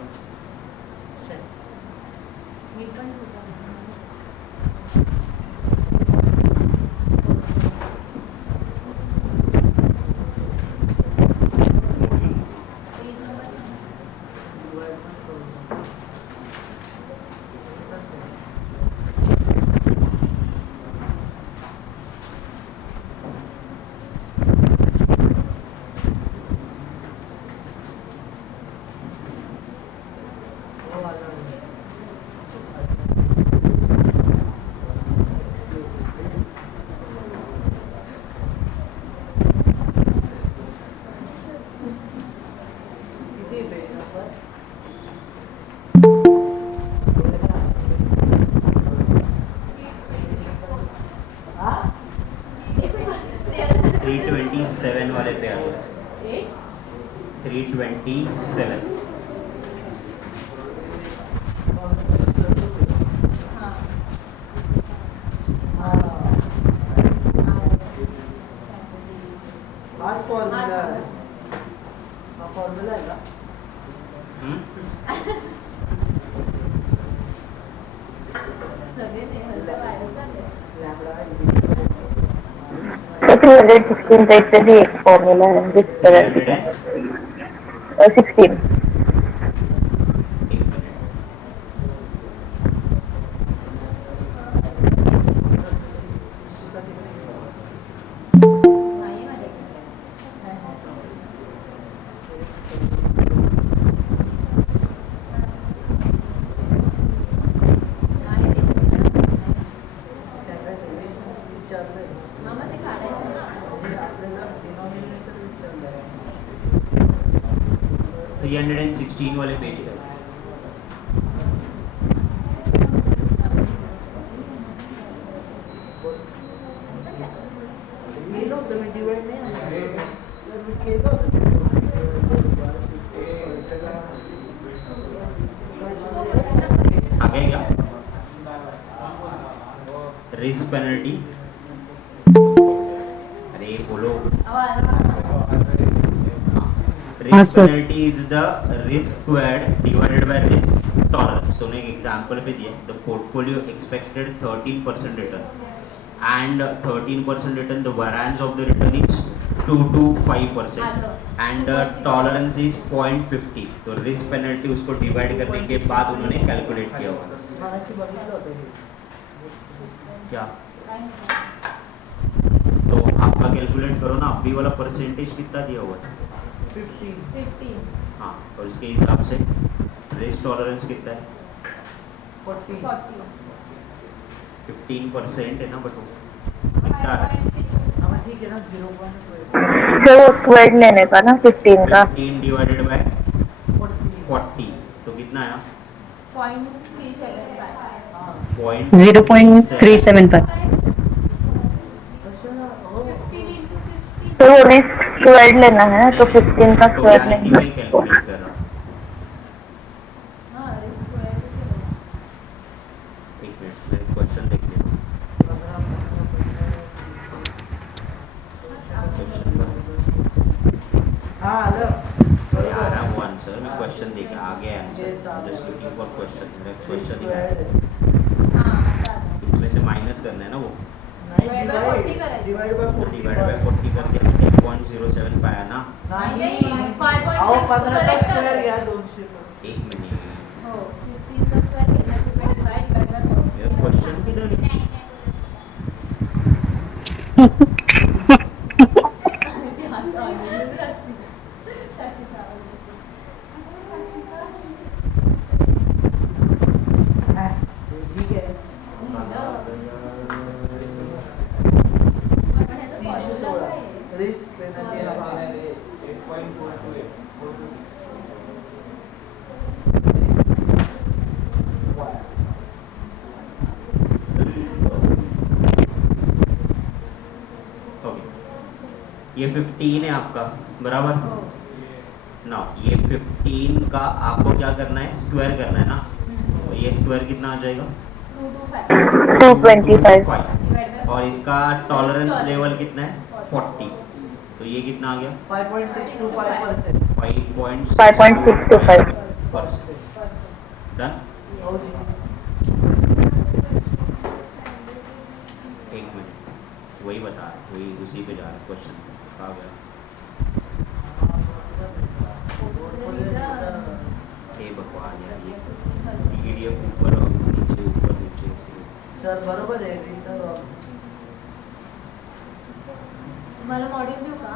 वाले पे आ जाओ. 327. फॉर्मूला है का? सगळे ते व्हायरस झाले. 316 का इससे भी एक फॉर्मूला है रिस्क पेनल्टी का. 16. नाही माझ्याकडे. नाही ते. मामा ते काढायचं ना. 316 वाले पेज पे. होतं मी डिवाइड नाही ना. तर मी केलं होतं. आगे क्या रिस्क पेनल्टी, अरे बोलो, हाँ, risk sir. Penalty is the risk squared divided by risk tolerance. तो एक एग्जांपल पे दिया, the portfolio expected 13% return and 13% return, the variance of the return is 2 to 5% and tolerance is 0.50. तो रिस्क पेनल्टी उसको divide करने के बाद उन्होंने कैलकुलेट किया हुआ. मगाशी बघितलं होतं हे. क्या तो आपका कैलकुलेट करो ना, अभी वाला परसेंटेज कितना दिया हुआ है 50, हाँ, और इसके हिसाब से रिस्क टॉलरेंस कितना है 40. 15% है ना, बट कितना है हाँ, ठीक है ना 0.5. तो स्क्वायर लेने का ना 15 का. 15 डिवाइडेड बाय 40. 40 तो कितना आया 0.375. कशाला? हो. तो वो रिस्क स्क्वायर लेना है तो 15 का तो स्क्वायर reality लेना में कैलकुलेट कर रहा हूँ. एक मिनट मैं क्वेश्चन देख लेता हूँ. हाँ आलं. अरे आ रहा वो आंसर, मैं क्वेश्चन देख आ गया answer. Just looking for question. मेरा क्वेश्चन ही है, इसमें से माइनस करना है ना वो. नाही Divide by 40 divide by 40. Divide by 40 कर दिया 1.07 पाया ना. नाही. नाही, 5.6 अहो 15 correct स्क्वेअर आहे. घ्या 200. एक मिनट, हो, 15 का स्क्वायर घेतला to 25 divided by 40. मेरा क्वेश्चन किधर है? ती हात आणून राहते. साक्षीचा आवाज येतो. हा, ठीक आहे. आपण ह्याचं 316 formula काय आहे? रिस्क पेनल्टी आहे. ओके, ये 15 है आपका, बराबर हो. ना. ये 15 का आपको क्या करना है, स्क्वायर करना है ना. तो ये स्क्वायर कितना आ जाएगा 225. 225. और इसका टॉलरेंस लेवल कितना है 40. तो ये कितना आ गया 5.625%. 5.625. डन. हो जी. एक मिनट, वही बता, वही उसी पे जा रहा क्वेश्चन. कहाँ गया ये बकवास यार, ये PDF ऊपर और नीचे ऐसे. सर बरोबर आहे इथं. तुम्हाला मॉड्यूल देऊ का?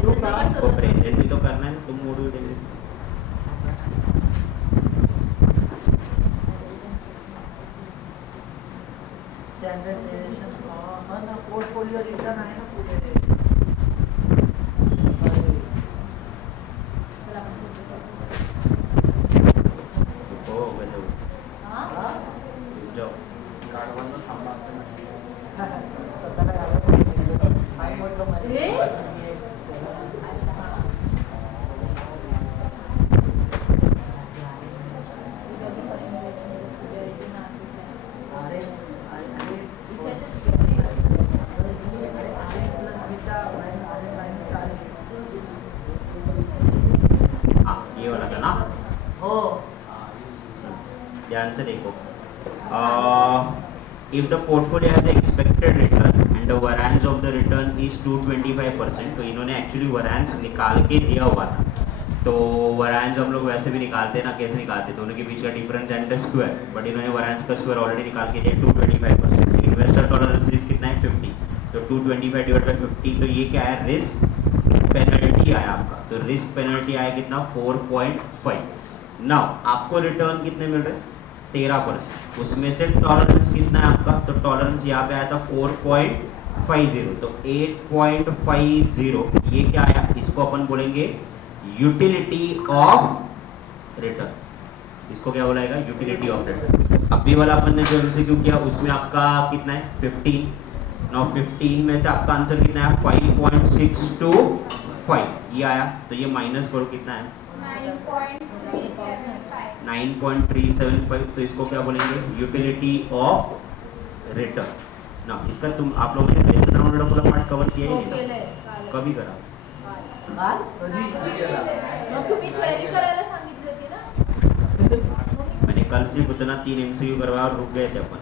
देऊ का? आपको प्रेजेंट भी तो करना है, तुम मॉड्यूल दे दे. Standard deviation. हा ना, पोर्टफोलिओ रिटर्न आहे ना पुढे. चला आपण पुढचं solve करू. हो गए तो हा? हा? जाओ. स्वतःला घालवून घेतलं. काय म्हटलं माहिती? ए? अरे, अरे, हाँ, ये वाला था ना. हो. ध्यान से देखो. If the portfolio has expected return and the variance of the return is 225%, तो इन्होंने एक्चुअली variance निकाल के दिया हुआ था. तो variance हम लोग वैसे भी निकालते हैं ना, कैसे निकालते हैं, दोनों के बीच का डिफरेंस एंड स्क्वायर. बट इन्होंने variance का स्क्वायर ऑलरेडी निकाल के दिया 225%. इन्वेस्टर टॉलरेंस कितना है 50. तो 225 डिवाइड बाई 50, तो ये क्या है रिस्क पेनल्टी आया आपका. तो रिस्क पेनल्टी आया कितना 4.5. नाउ आपको रिटर्न कितने मिल रहे हैं 13%. उसमें से टॉलरेंस कितना है आपका, तो टॉलरेंस यहाँ पे आया था 4.50. तो 8.50 ये क्या आया, इसको अपन बोलेंगे यूटिलिटी ऑफ रिटर्न. इसको क्या बोला यूटिलिटी ऑफ रिटर्न. अभी वाला अपन ने जो एमसीक्यू किया उसमें आपका कितना है 15. नाउ 15 में से आपका आंसर कितना है 5.625 ये आया, तो ये माइनस करो कितना है 9.375, तो इसको क्या बोलेंगे यूटिलिटी ऑफ रिटर्न। ना इसका तुम आप लोगों ने लेसन राउंड वाला पार्ट कवर किया ही नहीं ना, कभी करा काल मग तुम्ही क्वेरी करायला सांगितली होती ना. मैंने कल सिर्फ उतना 3 एमसीक्यू करवाया और रुक गए थे अपन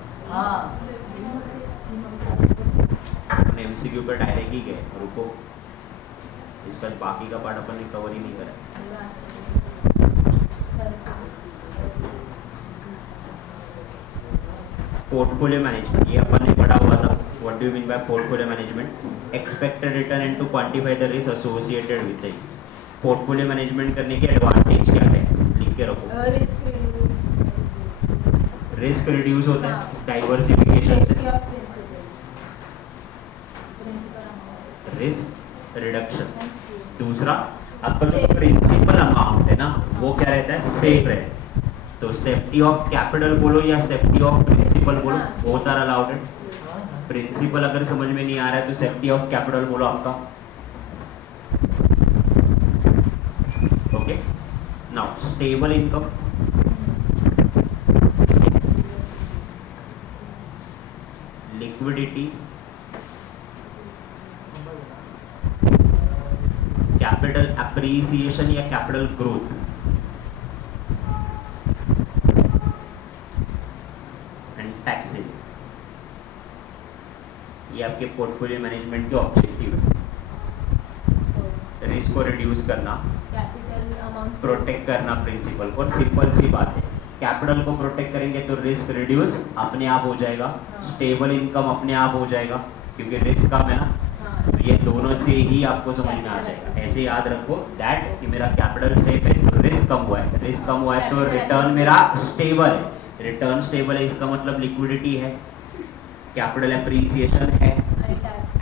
एमसीक्यू पर डायरेक्ट ही गए, रुको इसका बाकी का पार्ट अपन ने कवर ही नहीं करा। पोर्टफोलियो मैनेजमेंट ये अपन ने पढ़ा हुआ था। What do you mean by portfolio management? Expected return and to quantify the risk associated with the risk. Portfolio management करने के एडवांटेज क्या है लिख के रखो। रिस्क रिड्यूस होता है डाइवर्सिफिकेशन से, रिस्क रिडक्शन। दूसरा आपका जो प्रिंसिपल अमाउंट है ना वो क्या रहता है सेफ रहता है। तो सेफ्टी ऑफ कैपिटल बोलो या सेफ्टी ऑफ प्रिंसिपल बोलो, बोथ आर अलाउड है। प्रिंसिपल अगर समझ में नहीं आ रहा है तो सेफ्टी ऑफ कैपिटल बोलो आपका। Okay now stable income, liquidity, capital appreciation या कैपिटल ग्रोथ, एंड टैक्सेस। ये आपके पोर्टफोलियो मैनेजमेंट के ऑब्जेक्टिव है। रिस्क को रिड्यूस करना, प्रोटेक्ट करना प्रिंसिपल। और सिंपल सी बात है, कैपिटल को प्रोटेक्ट करेंगे तो रिस्क रिड्यूस अपने आप हो जाएगा, स्टेबल इनकम अपने आप हो जाएगा क्योंकि रिस्क कम है ना। तो ये दोनों से ही आपको समझ में आ जाएगा। ऐसे याद रखो दैट कि मेरा कैपिटल सेफ है तो रिस्क कम हुआ है, रिस्क कम हुआ है तो रिटर्न मेरा स्टेबल है। रिटर्न स्टेबल है इसका मतलब लिक्विडिटी है, कैपिटल एप्रिसिएशन है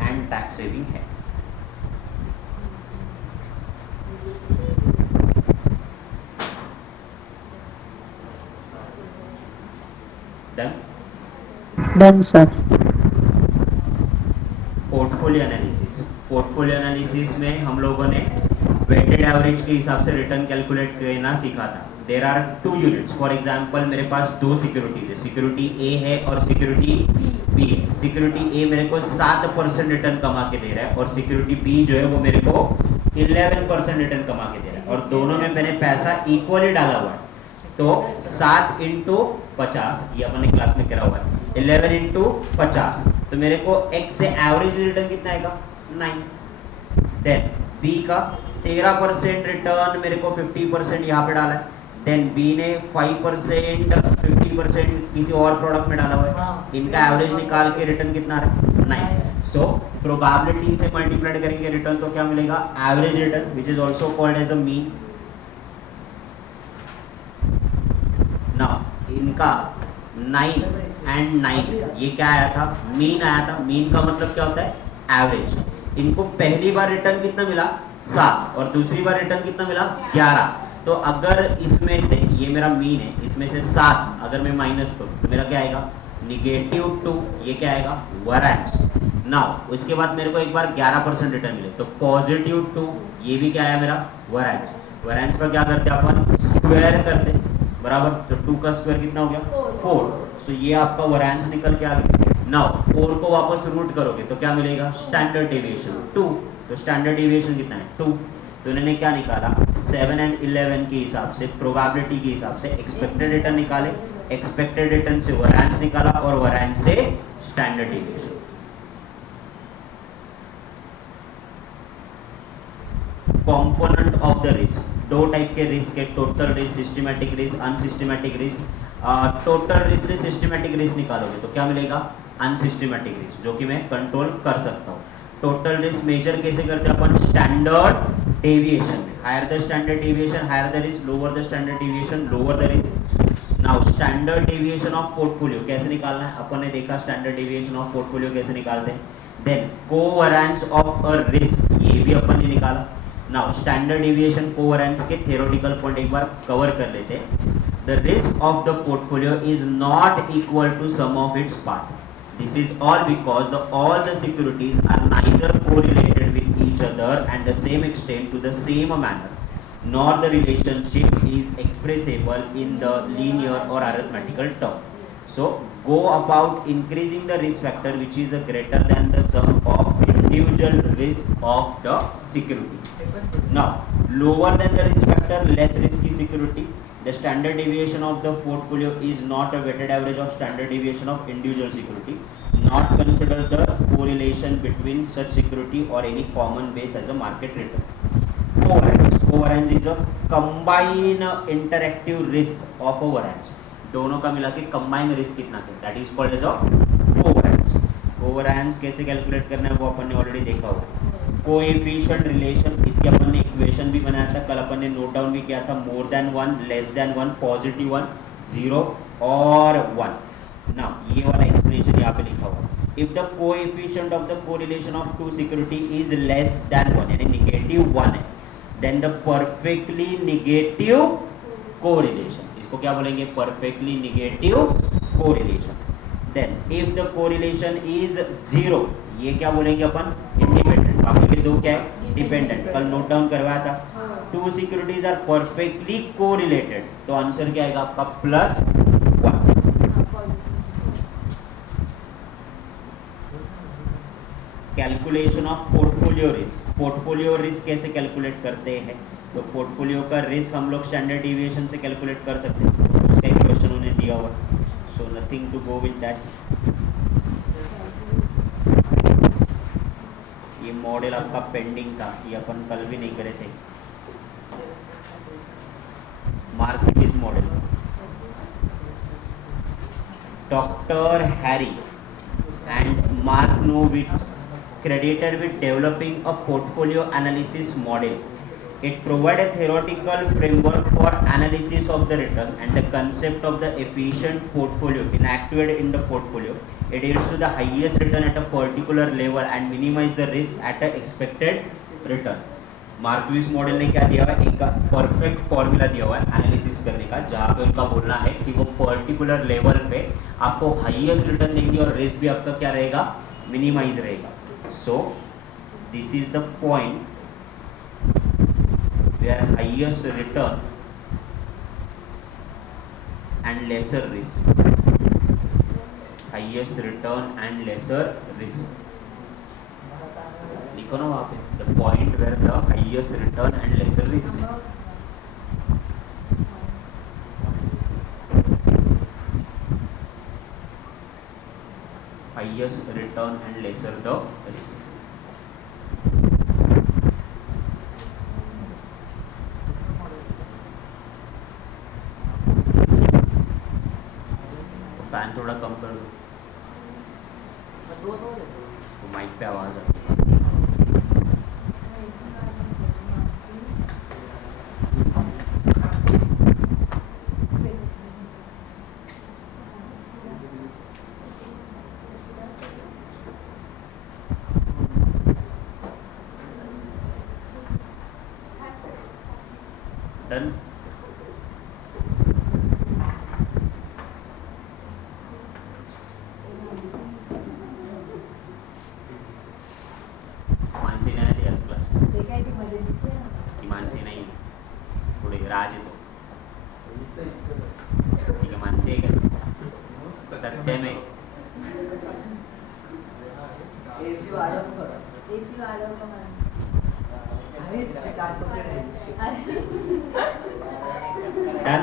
एंड टैक्स सेविंग है। Done sir. Portfolio analysis, portfolio analysis में हम लोगों ने वेटेड एवरेज के हिसाब से रिटर्न कैलकुलेट करना सीखा था। There are 2 units. For example मेरे पास 2 सिक्योरिटीज है, सिक्योरिटी ए है और सिक्योरिटी बी है। सिक्योरिटी ए मेरे को 7% रिटर्न कमा के दे रहा है और सिक्योरिटी बी जो है वो मेरे को 11% रिटर्न कमा के दे रहा है और दोनों में मैंने पैसा इक्वली डाला हुआ है। तो 7 × 50 ये अपने क्लास में करा हुआ है, 11 × 50 तो मेरे को एक्स से एवरेज रिटर्न कितना आएगा 9। देन बी का 13% रिटर्न मेरे को 50% यहाँ पे डाला है। देन बी ने 5% 50% किसी और प्रोडक्ट में डाला हुआ है। इनका एवरेज निकाल के रिटर्न कितना आ रहा है 9। सो प्रोबेबिलिटी से मल्टीप्लाई करेंगे रिटर्न तो क्या मिलेगा average return which is also called as a mean. Now इनका 9 एंड 9 ये क्या आया था मीन आया था। मीन का मतलब क्या होता है एवरेज। इनको पहली बार रिटर्न कितना मिला 7 और दूसरी बार रिटर्न कितना मिला 11। तो अगर इसमें से ये मेरा मीन है, इसमें से 7 अगर मैं माइनस करूं तो मेरा क्या आएगा -2। ये क्या आएगा वैरिएंस। नाउ उसके बाद मेरे को एक बार 11% रिटर्न मिले तो +2 ये भी क्या आया मेरा वैरिएंस। वैरिएंस पर क्या करते अपन स्क्वायर करते बराबर, तो 2 का स्क्वायर कितना हो गया 4। सो ये आपका वैरिएंस निकल के आ गया। नाउ 4 को वापस रूट करोगे तो क्या मिलेगा स्टैंडर्ड डेविएशन 2। तो स्टैंडर्ड डेविएशन कितना है 2। तो इन्होंने क्या निकाला 7 एंड 11 के हिसाब से प्रोबेबिलिटी के हिसाब से एक्सपेक्टेड रिटर्न निकाले, एक्सपेक्टेड रिटर्न से वैरिएंस निकाला और वैरिएंस से standard deviation. Component of the risk, 2 type के रिस्क है, total risk, systematic risk, unsystematic risk. Total risk से सिस्टमैटिक रिस्क निकालोगे तो क्या मिलेगा अनसिस्टमैटिक रिस्क जो कि मैं कंट्रोल कर सकता हूँ। टोटल रिस्क मेजर कैसे करते हैं अपन स्टैंडर्ड डेविएशन में। Higher the standard deviation higher the risk, lower the standard deviation lower the risk. Now standard deviation of portfolio कैसे निकालना है अपन ने देखा, स्टैंडर्ड डेविएशन ऑफ पोर्टफोलियो कैसे निकालते हैं। Then covariance of a risk ये भी अपन ने निकाला। नाउ स्टैंडर्ड डेविएशन कोवेरिएंस के थ्योरेटिकल पॉइंट एक बार कवर कर लेते हैं। The risk of the portfolio is not equal to sum of its part. This is all because all the securities are neither correlated with each other and the same extent to the same manner, nor the relationship is expressible in the linear or arithmetical term. So go about increasing the risk factor which is greater than the sum of individual risk of the security. Now lower than the risk factor, less risky security. The standard deviation of the portfolio is not a weighted average of standard deviation of individual security. Not consider the correlation between such security or any common base as a market return. Covariance. Covariance is a combined interactive risk of a variance. दोनों का मिला के combined risk कितना है, that is called as a covariance. Covariance कैसे calculate करना है वो अपन ने ऑलरेडी देखा होगा. कोएफिशिएंट रिलेशन, इसके अपन ने इक्वेशन भी बनाया था, कल अपन ने नोट डाउन भी किया था. More than 1, less than 1, positive 1, 0 और 1. नाउ ये वाला एक्सप्लेनेशन यहाँ पे लिखा हुआ. If the coefficient of the correlation of two security is less than 1 यानी नेगेटिव 1 है, then the perfectly negative correlation, इसको क्या बोलेंगे, perfectly negative correlation. Then if the correlation is 0, ये क्या बोलेंगे अपन, इंडिपेंडेंट. बाकी के दो क्या है, डिपेंडेंट. कल नोट डाउन करवाया था. Two securities are perfectly correlated, तो आंसर क्या आएगा आपका +1. Calculation of portfolio risk. Portfolio risk कैसे कैलकुलेट करते हैं, तो पोर्टफोलियो का रिस्क हम लोग स्टैंडर्ड डेविएशन से कैलकुलेट कर सकते हैं. उसका एक क्वेश्चन उन्हें दिया हुआ, so nothing to go with that. ये मॉडल आपका पेंडिंग था, ये अपन कल भी नहीं करे थे. Markowitz model. Doctor Harry and Mark Novitt credited with developing a portfolio analysis model. It provided a theoretical framework for analysis of the return and the concept of the efficient portfolio enacted in the portfolio. It yields to the highest return at a particular level and minimize the risk at a expected return. Markowitz model ने क्या दिया है, एक perfect formula दिया हुआ है analysis करने का, जहाँ पे उनका बोलना है कि वो पर्टिकुलर लेवल पे आपको हाईएस्ट रिटर्न देंगे और रिस्क भी आपका क्या रहेगा, मिनिमाइज रहेगा. So this is the point where highest return and lesser risk, highest return and lesser risk. लिखो ना वहाँ पे, the point where the highest return and lesser risk. Highest return and lesser the risk. Fan थोड़ा कम कर दो, mic पे आवाज आती है. डन. मानसी नाही आली आज क्लास, ती मानसी नाही, पुढे राज येतो. ठीक आहे, मानसी आहे का, सत्यम आहे. एसी वाढव थोडं. एसी वाढव का मला. डन.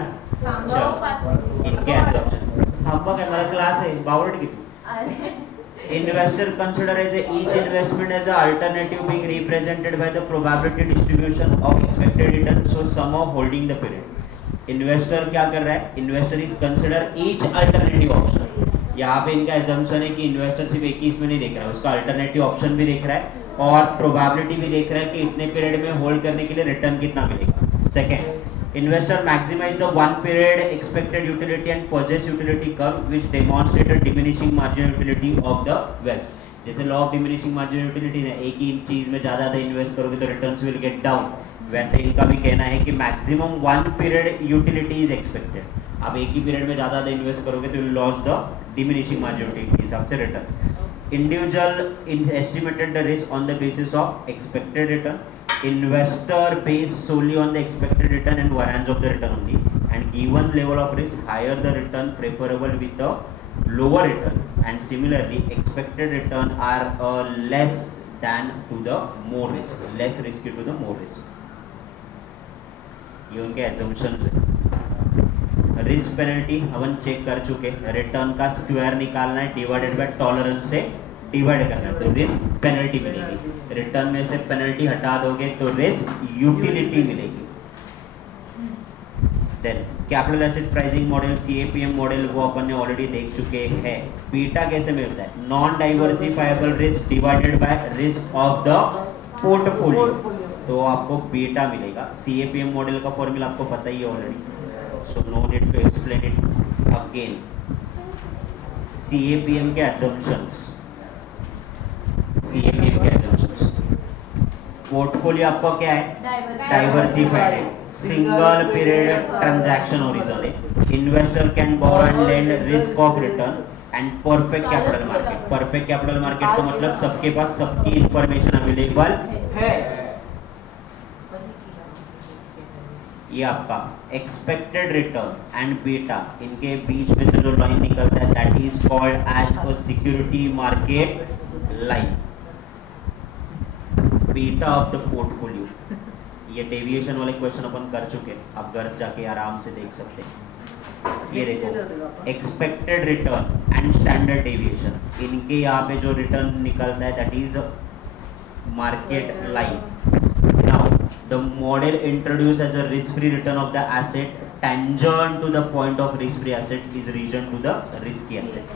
चल इनके एब्जॉर्प्शन थांबा काय, मला क्लास आहे, बावळट की तू. Investor consider as each investment as an alternative being represented by the probability distribution of expected return, so sum of holding the period. Investor क्या कर रहा है, Investor is consider each alternative option. यहाँ पे इनका assumption है कि investor सिर्फ एक ही इसमें नहीं देख रहा है, उसका अल्टरनेटिव ऑप्शन भी देख रहा है और प्रोबेबिलिटी भी देख रहा है कि इतने पीरियड में होल्ड करने के लिए रिटर्न कितना मिलेगा. Second, investor maximize the one period expected utility and possess utility curve which demonstrate a diminishing marginal utility of the wealth. जैसे law of diminishing marginal utility है, एक ही चीज में ज़्यादा इन्वेस्ट करोगे तो रिटर्न्स विल गेट डाउन, वैसे इनका भी कहना है कि maximum one period utility is expected. आप एक ही पीरियड में ज़्यादा इन्वेस्ट करोगे तो लॉस द डिमिनिशिंग मार्जिनिटी के हिसाब से return. Individual estimated the risk on the basis of expected return. Investor based solely on the expected return and variance of the return only, and given level of risk, higher the return preferable with the lower return, and similarly expected return are less than to the more risk, less risky to the more risk. ये उनके assumptions है. Risk penalty अपन check कर चुके. Return का square निकालना है divided by tolerance से divide करना है तो रिस्क पेनल्टी मिलेगी. रिटर्न में से पेनल्टी हटा दोगे तो रिस्क यूटिलिटी मिलेगी. Then capital asset pricing model CAPM model वो अपन ने ऑलरेडी देख चुके हैं. बीटा कैसे मिलता है? Non diversifiable risk divided by risk of the portfolio. तो आपको बीटा मिलेगा. CAPM मॉडल का फॉर्मूला आपको पता ही है already, so no need to explain it again. CAPM के assumptions, CAPM के assumptions. पोर्टफोलियो आपका क्या है? डाइवर्सिफाइड है. सिंगल पीरियड ट्रांजैक्शन ओरिजिन है. Investor can borrow and lend risk of return and perfect capital market. Perfect capital market का मतलब सबके पास सबकी इंफॉर्मेशन अवेलेबल है. ये आपका एक्सपेक्टेड रिटर्न एंड बीटा, इनके बीच में से जो लाइन निकलता है that is called as a security market line. Beta of the portfolio. ये डेविएशन वाले क्वेश्चन अपन कर चुके हैं, आप घर जाके आराम से देख सकते हैं. ये देखो expected return and standard deviation, इनके यहाँ पे जो रिटर्न निकलता है that is market line. Now the model introduced as a risk-free return of the asset tangent to the point of risk-free asset is region to the risky asset.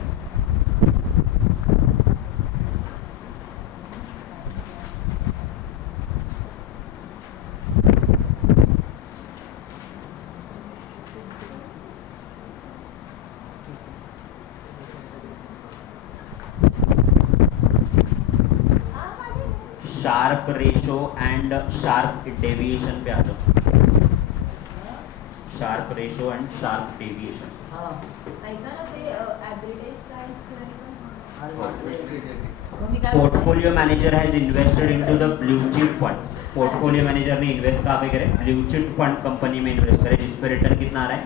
Sharpe ratio and sharp deviation पे आ जाओ. Sharpe ratio and sharp deviation. ऐका ना ते average price portfolio manager has invested into the blue chip fund. Portfolio manager ने invest कहाँ पे करे? Blue chip fund company में इन्वेस्ट करे जिस पे रिटर्न कितना आ रहा है?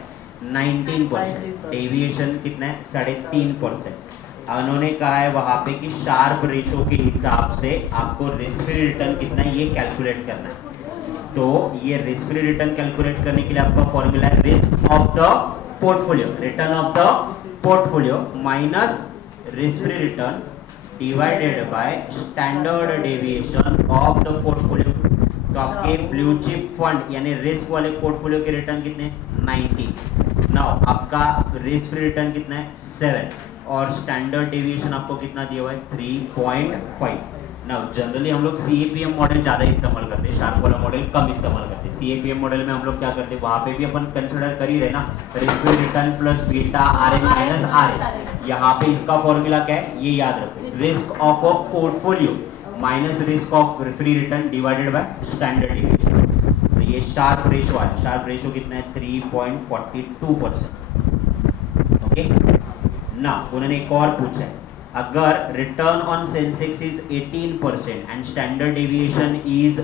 19%. डेविएशन कितना है? 3.5%. उन्होंने कहा है वहां पे कि शार्प रेशो के हिसाब से आपको रिस्क फ्री रिटर्न कितना है ये कैलकुलेट करना है. तो ये रिस्क फ्री रिटर्न कैलकुलेट करने के लिए आपका फॉर्मूला है risk of the portfolio, return of the portfolio minus risk free return divided by standard deviation of the portfolio. तो आपके ब्लू चिप फंड यानी रिस्क वाले पोर्टफोलियो के रिटर्न कितने? 19. नाउ आपका रिस्क फ्री रिटर्न कितना है? 7. और स्टैंडर्ड डेविएशन आपको कितना दिया हुआ है? 3.5. नाउ जनरली हम लोग CAPM मॉडल ज़्यादा इस्तेमाल करते हैं, शार्प वाला मॉडल कम इस्तेमाल करते हैं. CAPM मॉडल में हम लोग क्या करते हैं, वहाँ पे भी अपन कंसिडर कर ही रहे ना, risk free return plus beta RN minus RN. यहाँ पे इसका फॉर्मूला क्या है ये याद रखो, risk of a portfolio minus risk of free return divided by standard deviation. तो ये शार्प रेशो है. शार्प रेशो कितना है? 3.42%. ओके ना. उन्होंने एक और पूछा है, अगर return on Sensex is 18% and standard deviation is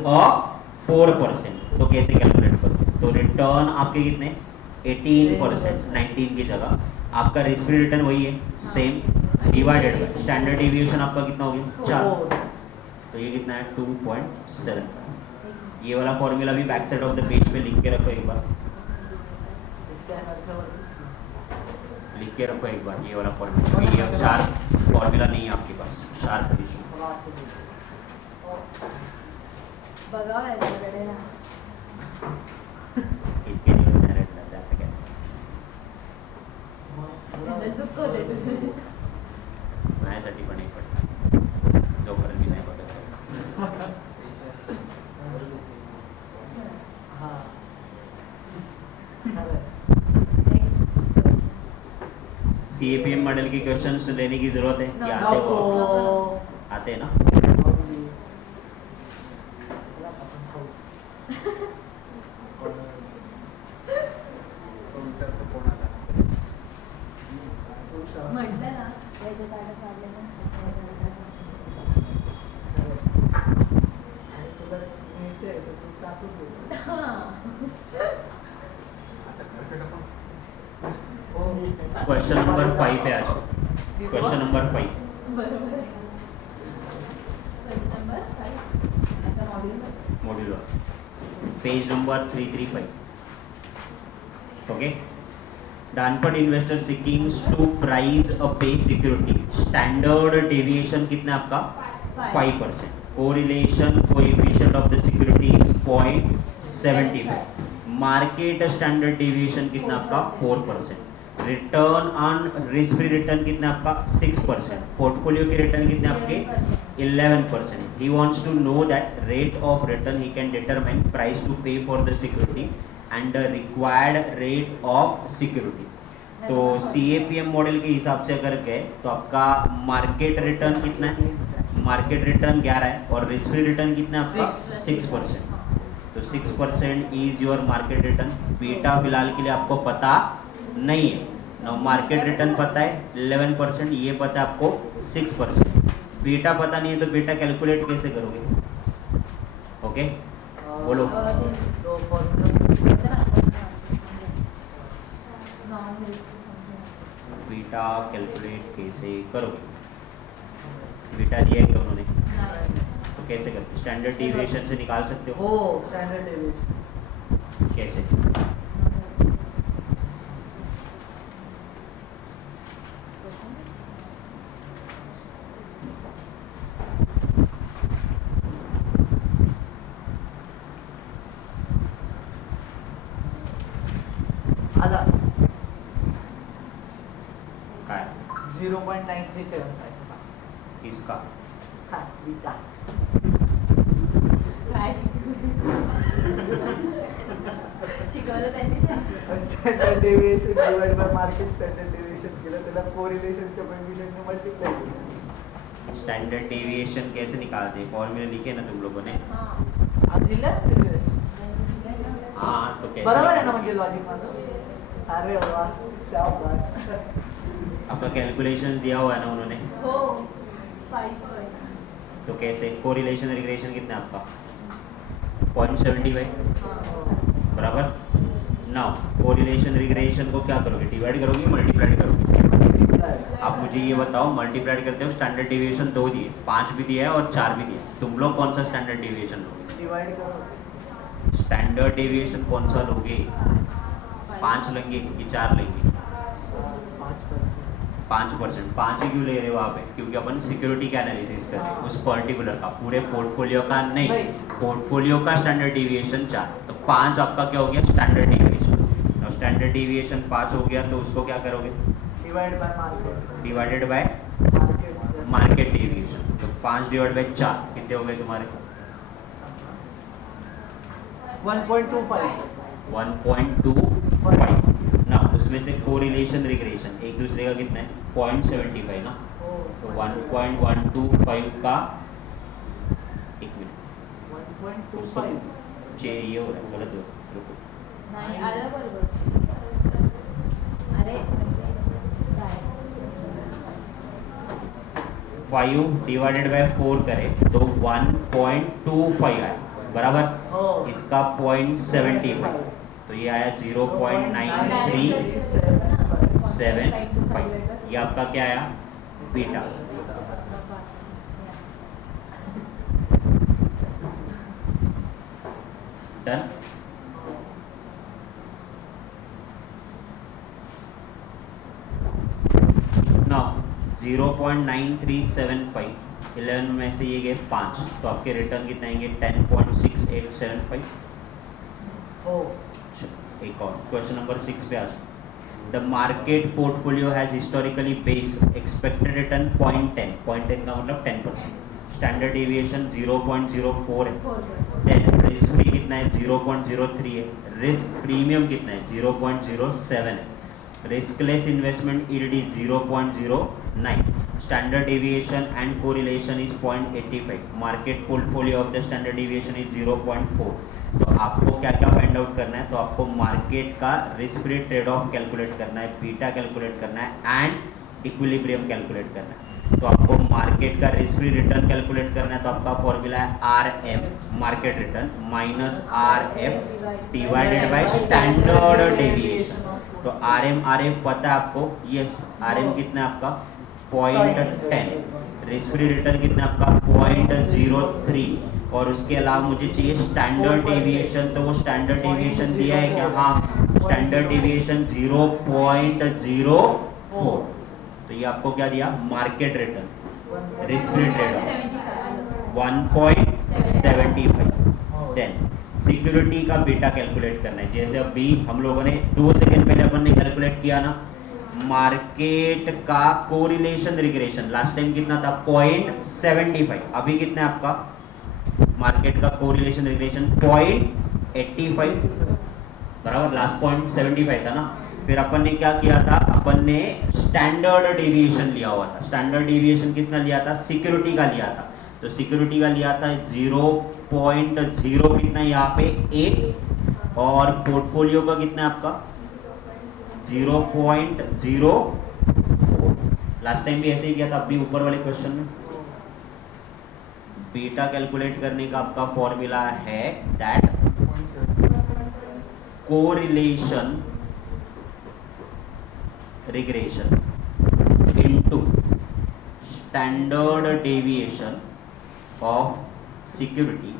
4% तो कैसे कैलकुलेट करो? तो रिटर्न आपके कितने? 18%, 19 की जगह. आपका रिस्क फ्री रिटर्न वही है same, divided by standard deviation आपका कितना हो गया? 4. तो ये कितना है? 2.75. ये वाला फॉर्मूला भी back side of the page पे लिख के रखो एक बार. लिख के रखो एक बार ये वाला फॉर्मूला. ये अब शार्प फॉर्मूला नहीं है आपके पास, शार्प रेशो. बघावं याच्याकडे ना. इतके दिवस नाही रटलं जातं काय? चुकवले तुम्ही. माझ्यासाठी पण एक पडतं जोपर्यंत मी नाही बघत. CAPM मॉडल के क्वेश्चंस लेने की जरूरत है क्या? आते हो? आते हैं ना. क्वेश्चन नंबर 5 पे आ जाओ. Question number 5. बरोबर आहे. Question number 5. अच्छा module. Modular. Page number 335. Okay. The unpaid investor seeking to price a pay security. Standard deviation कितना है आपका? 5%. Correlation coefficient of the security is 0.75. Market standard deviation कितना आपका? 4%. Return on risk free return कितना आपका? 6%. Portfolio की return कितने आपके? 11%. He wants to know that rate of return he can determine price to pay for the security and the required rate of security. तो CAPM model के हिसाब से अगर गए तो आपका मार्केट रिटर्न कितना है? मार्केट रिटर्न 11 है और रिस्क फ्री रिटर्न कितना है आपका? 6%. तो 6% is your market return. Beta फिलहाल के लिए आपको पता नहीं है. ना मार्केट रिटर्न पता है 11%, ये पता है आपको 6%. बीटा पता नहीं है तो बीटा कैलकुलेट कैसे करोगे? ओके बोलो. तो फॉर्मूला बीटा कैलकुलेट कैसे करोगे? बीटा दिया है क्या उन्होंने? तो कैसे करते? स्टैंडर्ड डिविएशन से निकाल सकते हो. ओ स्टैंडर्ड डेविएशन कैसे? आला काय 0.9375. इसका हा बीटा काय शिकवलं त्यांनी ते. Standard deviation divide by market standard deviation केलं त्याला कोरिलेशनच्या कोएफिशिएंटने मल्टिप्लाय केलं. स्टैंडर्ड डेविएशन कैसे निकालते हैं? फॉर्मूले लिखे ना तुम लोगों ने. हां. आज दिलं हाँ तो कैसे? बरोबर आहे ना म्हणजे लॉजिक माझं. अरे वा शाबाश. आपका कैलकुलेशंस दिया हुआ है ना उन्होंने. हो 5. तो कैसे? कोरिलेशन रिग्रेशन कितना है आपका? 0.75. बराबर. नाउ कोरिलेशन रिग्रेशन को क्या करोगे? डिवाइड करोगे मल्टीप्लाई करोगे? आप मुझे ये बताओ, मल्टीप्लाई करते हो स्टैंडर्ड डिविएशन 2 दिए, 5 भी दिया है और 4 भी दिया. तुम लोग कौन सा स्टैंडर्ड डिविएशन लोगे? डिवाइड करो. स्टैंडर्ड डेविएशन कौन सा लोगे? 5 लेंगे कि 4 लेंगे? 5%. 5 ही क्यों ले रहे हो आप? क्योंकि अपन सिक्योरिटी का एनालिसिस कर रहे हैं उस पर्टिकुलर का, पूरे पोर्टफोलियो का नहीं. पोर्टफोलियो का स्टैंडर्ड डेविएशन 4, तो 5 आपका क्या हो गया? Standard deviation. और स्टैंडर्ड डेविएशन 5 हो गया तो उसको क्या करोगे? Divide by market. Divided by market market deviation. तो 5 डिवाइड बाय 4 कितने हो गए तुम्हारे? 1.25. 1.25 ना. उसमें से कोरिलेशन रिग्रेशन एक दूसरे का कितना है? 0.75 ना. तो 1.125 का, एक मिनट उसको 1.25. ये हो रहा है गलत हो. रुको. नाही आलं बरोबर. अरे काय 5 डिवाइडेड बाय 4 करें तो 1.25 आया. बराबर. हो. इसका 0.75 तो ये आया 0.9375. ये आपका क्या आया? बीटा. डन. नाउ 0.9375 11 में से ये गए 5, तो आपके रिटर्न कितने आएंगे? 10.6875. हो. एक और क्वेश्चन नंबर 6 पे आ जाओ. The market portfolio has historically base expected return 0.10. 0.10 का मतलब 10%. स्टैंडर्ड डेविएशन 0.04 है. 4. देन रिस्क फ्री कितना है? 0.03 है. रिस्क प्रीमियम कितना है? 0.07 है. Riskless investment yield is 0.09. Standard deviation and correlation is 0.85. Market portfolio of the standard deviation is 0.4. तो आपको क्या क्या फाइंड आउट करना है? तो आपको मार्केट का risk free trade off calculate करना है, बीटा कैलकुलेट करना है एंड इक्विलिब्रियम कैलकुलेट करना है. तो आपको मार्केट का रिस्क फ्री रिटर्न कैलकुलेट करना है, तो आपका फॉर्मूला है RM market return minus RF divided by standard deviation. तो RF पता है आपको, यस RM कितना है आपका 0.10, रिस्क फ्री रिटर्न कितना है आपका 0.03, और उसके अलावा मुझे चाहिए स्टैंडर्ड डेविएशन। तो वो स्टैंडर्ड डेविएशन दिया है क्या? हाँ, स्टैंडर्ड डेविएशन 0.04। तो ये आपको क्या दिया? Market return risk free trade 1.75। Then security का बीटा कैलकुलेट करना है। जैसे अभी हम लोगों ने 2 सेकंड पहले अपन ने कैलकुलेट किया ना, मार्केट का कोरिलेशन रिग्रेशन लास्ट टाइम कितना था 0.75, अभी कितना है आपका मार्केट का कोरिलेशन रिग्रेशन 0.85, बराबर, लास्ट 0.75 था ना। फिर अपन ने क्या किया था, अपन ने स्टैंडर्ड डेविएशन लिया हुआ था। स्टैंडर्ड डेविएशन किसने लिया था? सिक्योरिटी का लिया था। तो सिक्योरिटी का लिया था 0.0 कितना यहाँ पे 8, और पोर्टफोलियो का कितना है आपका 0.04। लास्ट टाइम भी ऐसे ही किया था, अभी ऊपर वाले क्वेश्चन में। बीटा कैलकुलेट करने का आपका फॉर्मूला है that correlation regression into standard deviation of security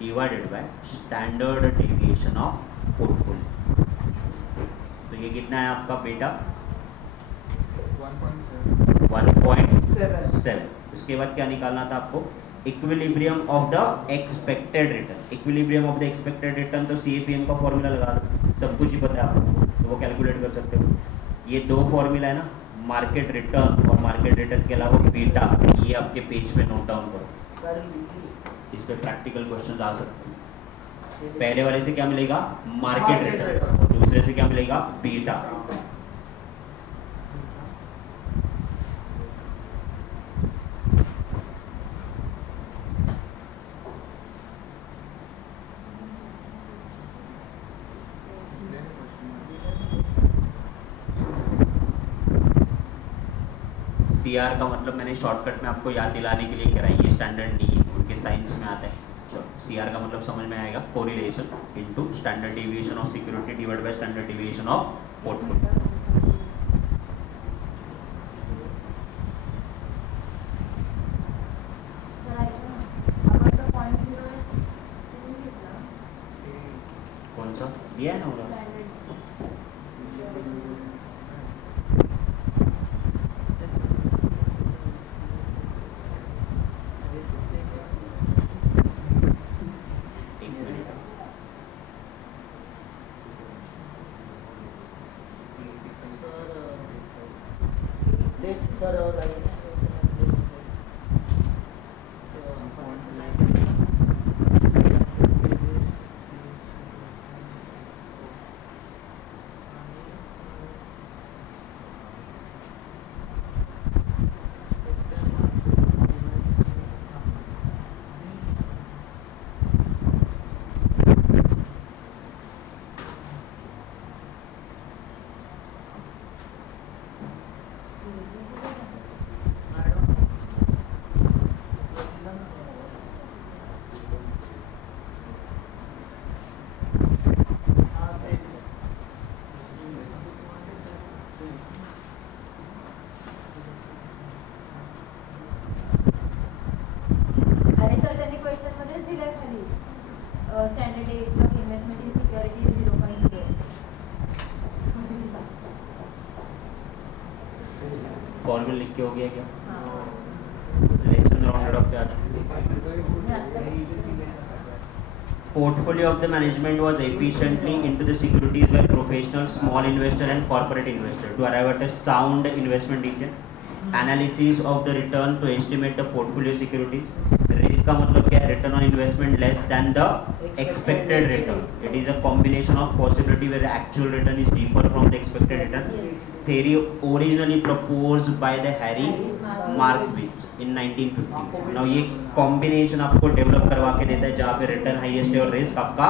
divided by standard deviation of portfolio. तो ये कितना है आपका बीटा 1.7। उसके बाद क्या निकालना था आपको? Equilibrium of the expected return. Equilibrium of the expected return, तो CAPM का फॉर्मूला लगा दो, सब कुछ ही पता है आपको, तो वो कैलकुलेट कर सकते हो। ये 2 फॉर्मूला है ना, मार्केट रिटर्न और मार्केट रिटर्न के अलावा बीटा, ये आपके पेज पे नोट डाउन करो, इस पे प्रैक्टिकल क्वेश्चन आ सकते हैं। पहले वाले से क्या मिलेगा? मार्केट रिटर्न, दूसरे से क्या मिलेगा? बीटा। CR का मतलब मैंने शॉर्टकट में आपको याद दिलाने के लिए करा है, ये स्टैंडर्ड नहीं है, उनके साइंस में आता है। चलो, CR का मतलब समझ में आएगा, correlation into standard deviation of security divided by standard deviation of portfolio. कौन सा दिया है ना उन्होंने? Standard deviation of investment in security is 0.0. Formula लिख के हो गया क्या? लेसन राउंडेड ऑफ क्या? Portfolio of the management was efficiently into the securities by professional, small investor and corporate investor to arrive at a sound investment decision. Analysis of the return to estimate the portfolio securities. Risk का मतलब क्या है? Return on investment less than the expected return. It is a combination of possibility where the actual return is different from the expected return. Theory originally proposed by the Harry Markowitz in 1950s. Now ये combination आपको develop करवा के देता है जहाँ पे return highest है और risk आपका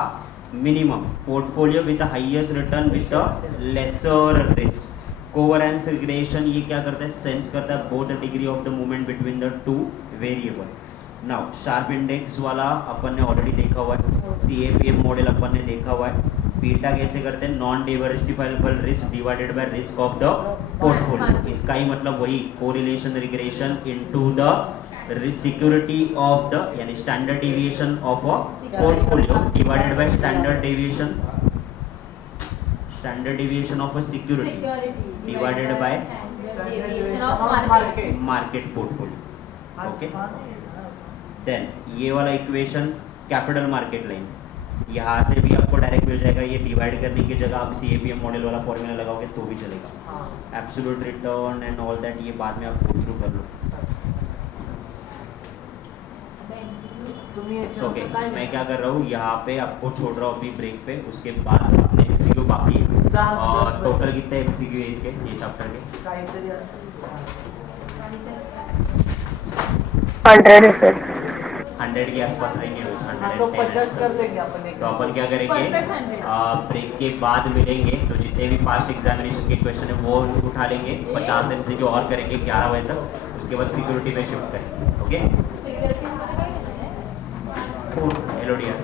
minimum. Portfolio with the highest return with the lesser risk. कोवेरेंस regression ये क्या करता है, सेंस करता है both the degree of the movement between the two variable. Now sharp index वाला अपन ने ऑलरेडी देखा हुआ है, CAPM मॉडल अपन ने देखा हुआ है। बीटा कैसे करते हैं, non diversifiable risk divided by risk of the portfolio. इसका ही मतलब वही correlation regression into the security of the यानी standard deviation of a portfolio divided by standard deviation of a security divided by deviation of market. Market portfolio. Okay, then ये वाला equation capital market line, यहाँ से भी आपको direct मिल जाएगा। ये divide करने की जगह आप CAPM मॉडल वाला फॉर्मूला लगाओगे तो भी चलेगा। Absolute return and all that ये बाद में आप गो थ्रू कर लो। ओके, मैं क्या कर रहा हूँ, यहाँ पे आपको छोड़ रहा हूँ अभी ब्रेक पे, उसके बाद अपने MCQ बाकी है। और टोटल कितने MCQ है इसके, ये चैप्टर के? काहीतरी असतं 100 है सर। 100 के आसपास रहेंगे, हाँ, तो 50 कर लेंगे अपन एक। तो अपन क्या करेंगे, Perfect 100। ब्रेक के बाद मिलेंगे तो जितने भी पास्ट एग्जामिनेशन के क्वेश्चन है वो उठा लेंगे। 50 MCQ और करेंगे 11 बजे तक, उसके बाद सिक्योरिटी में शिफ्ट करेंगे। ओके, सिक्योरिटीज मध्ये काय घेणार आहे? LODR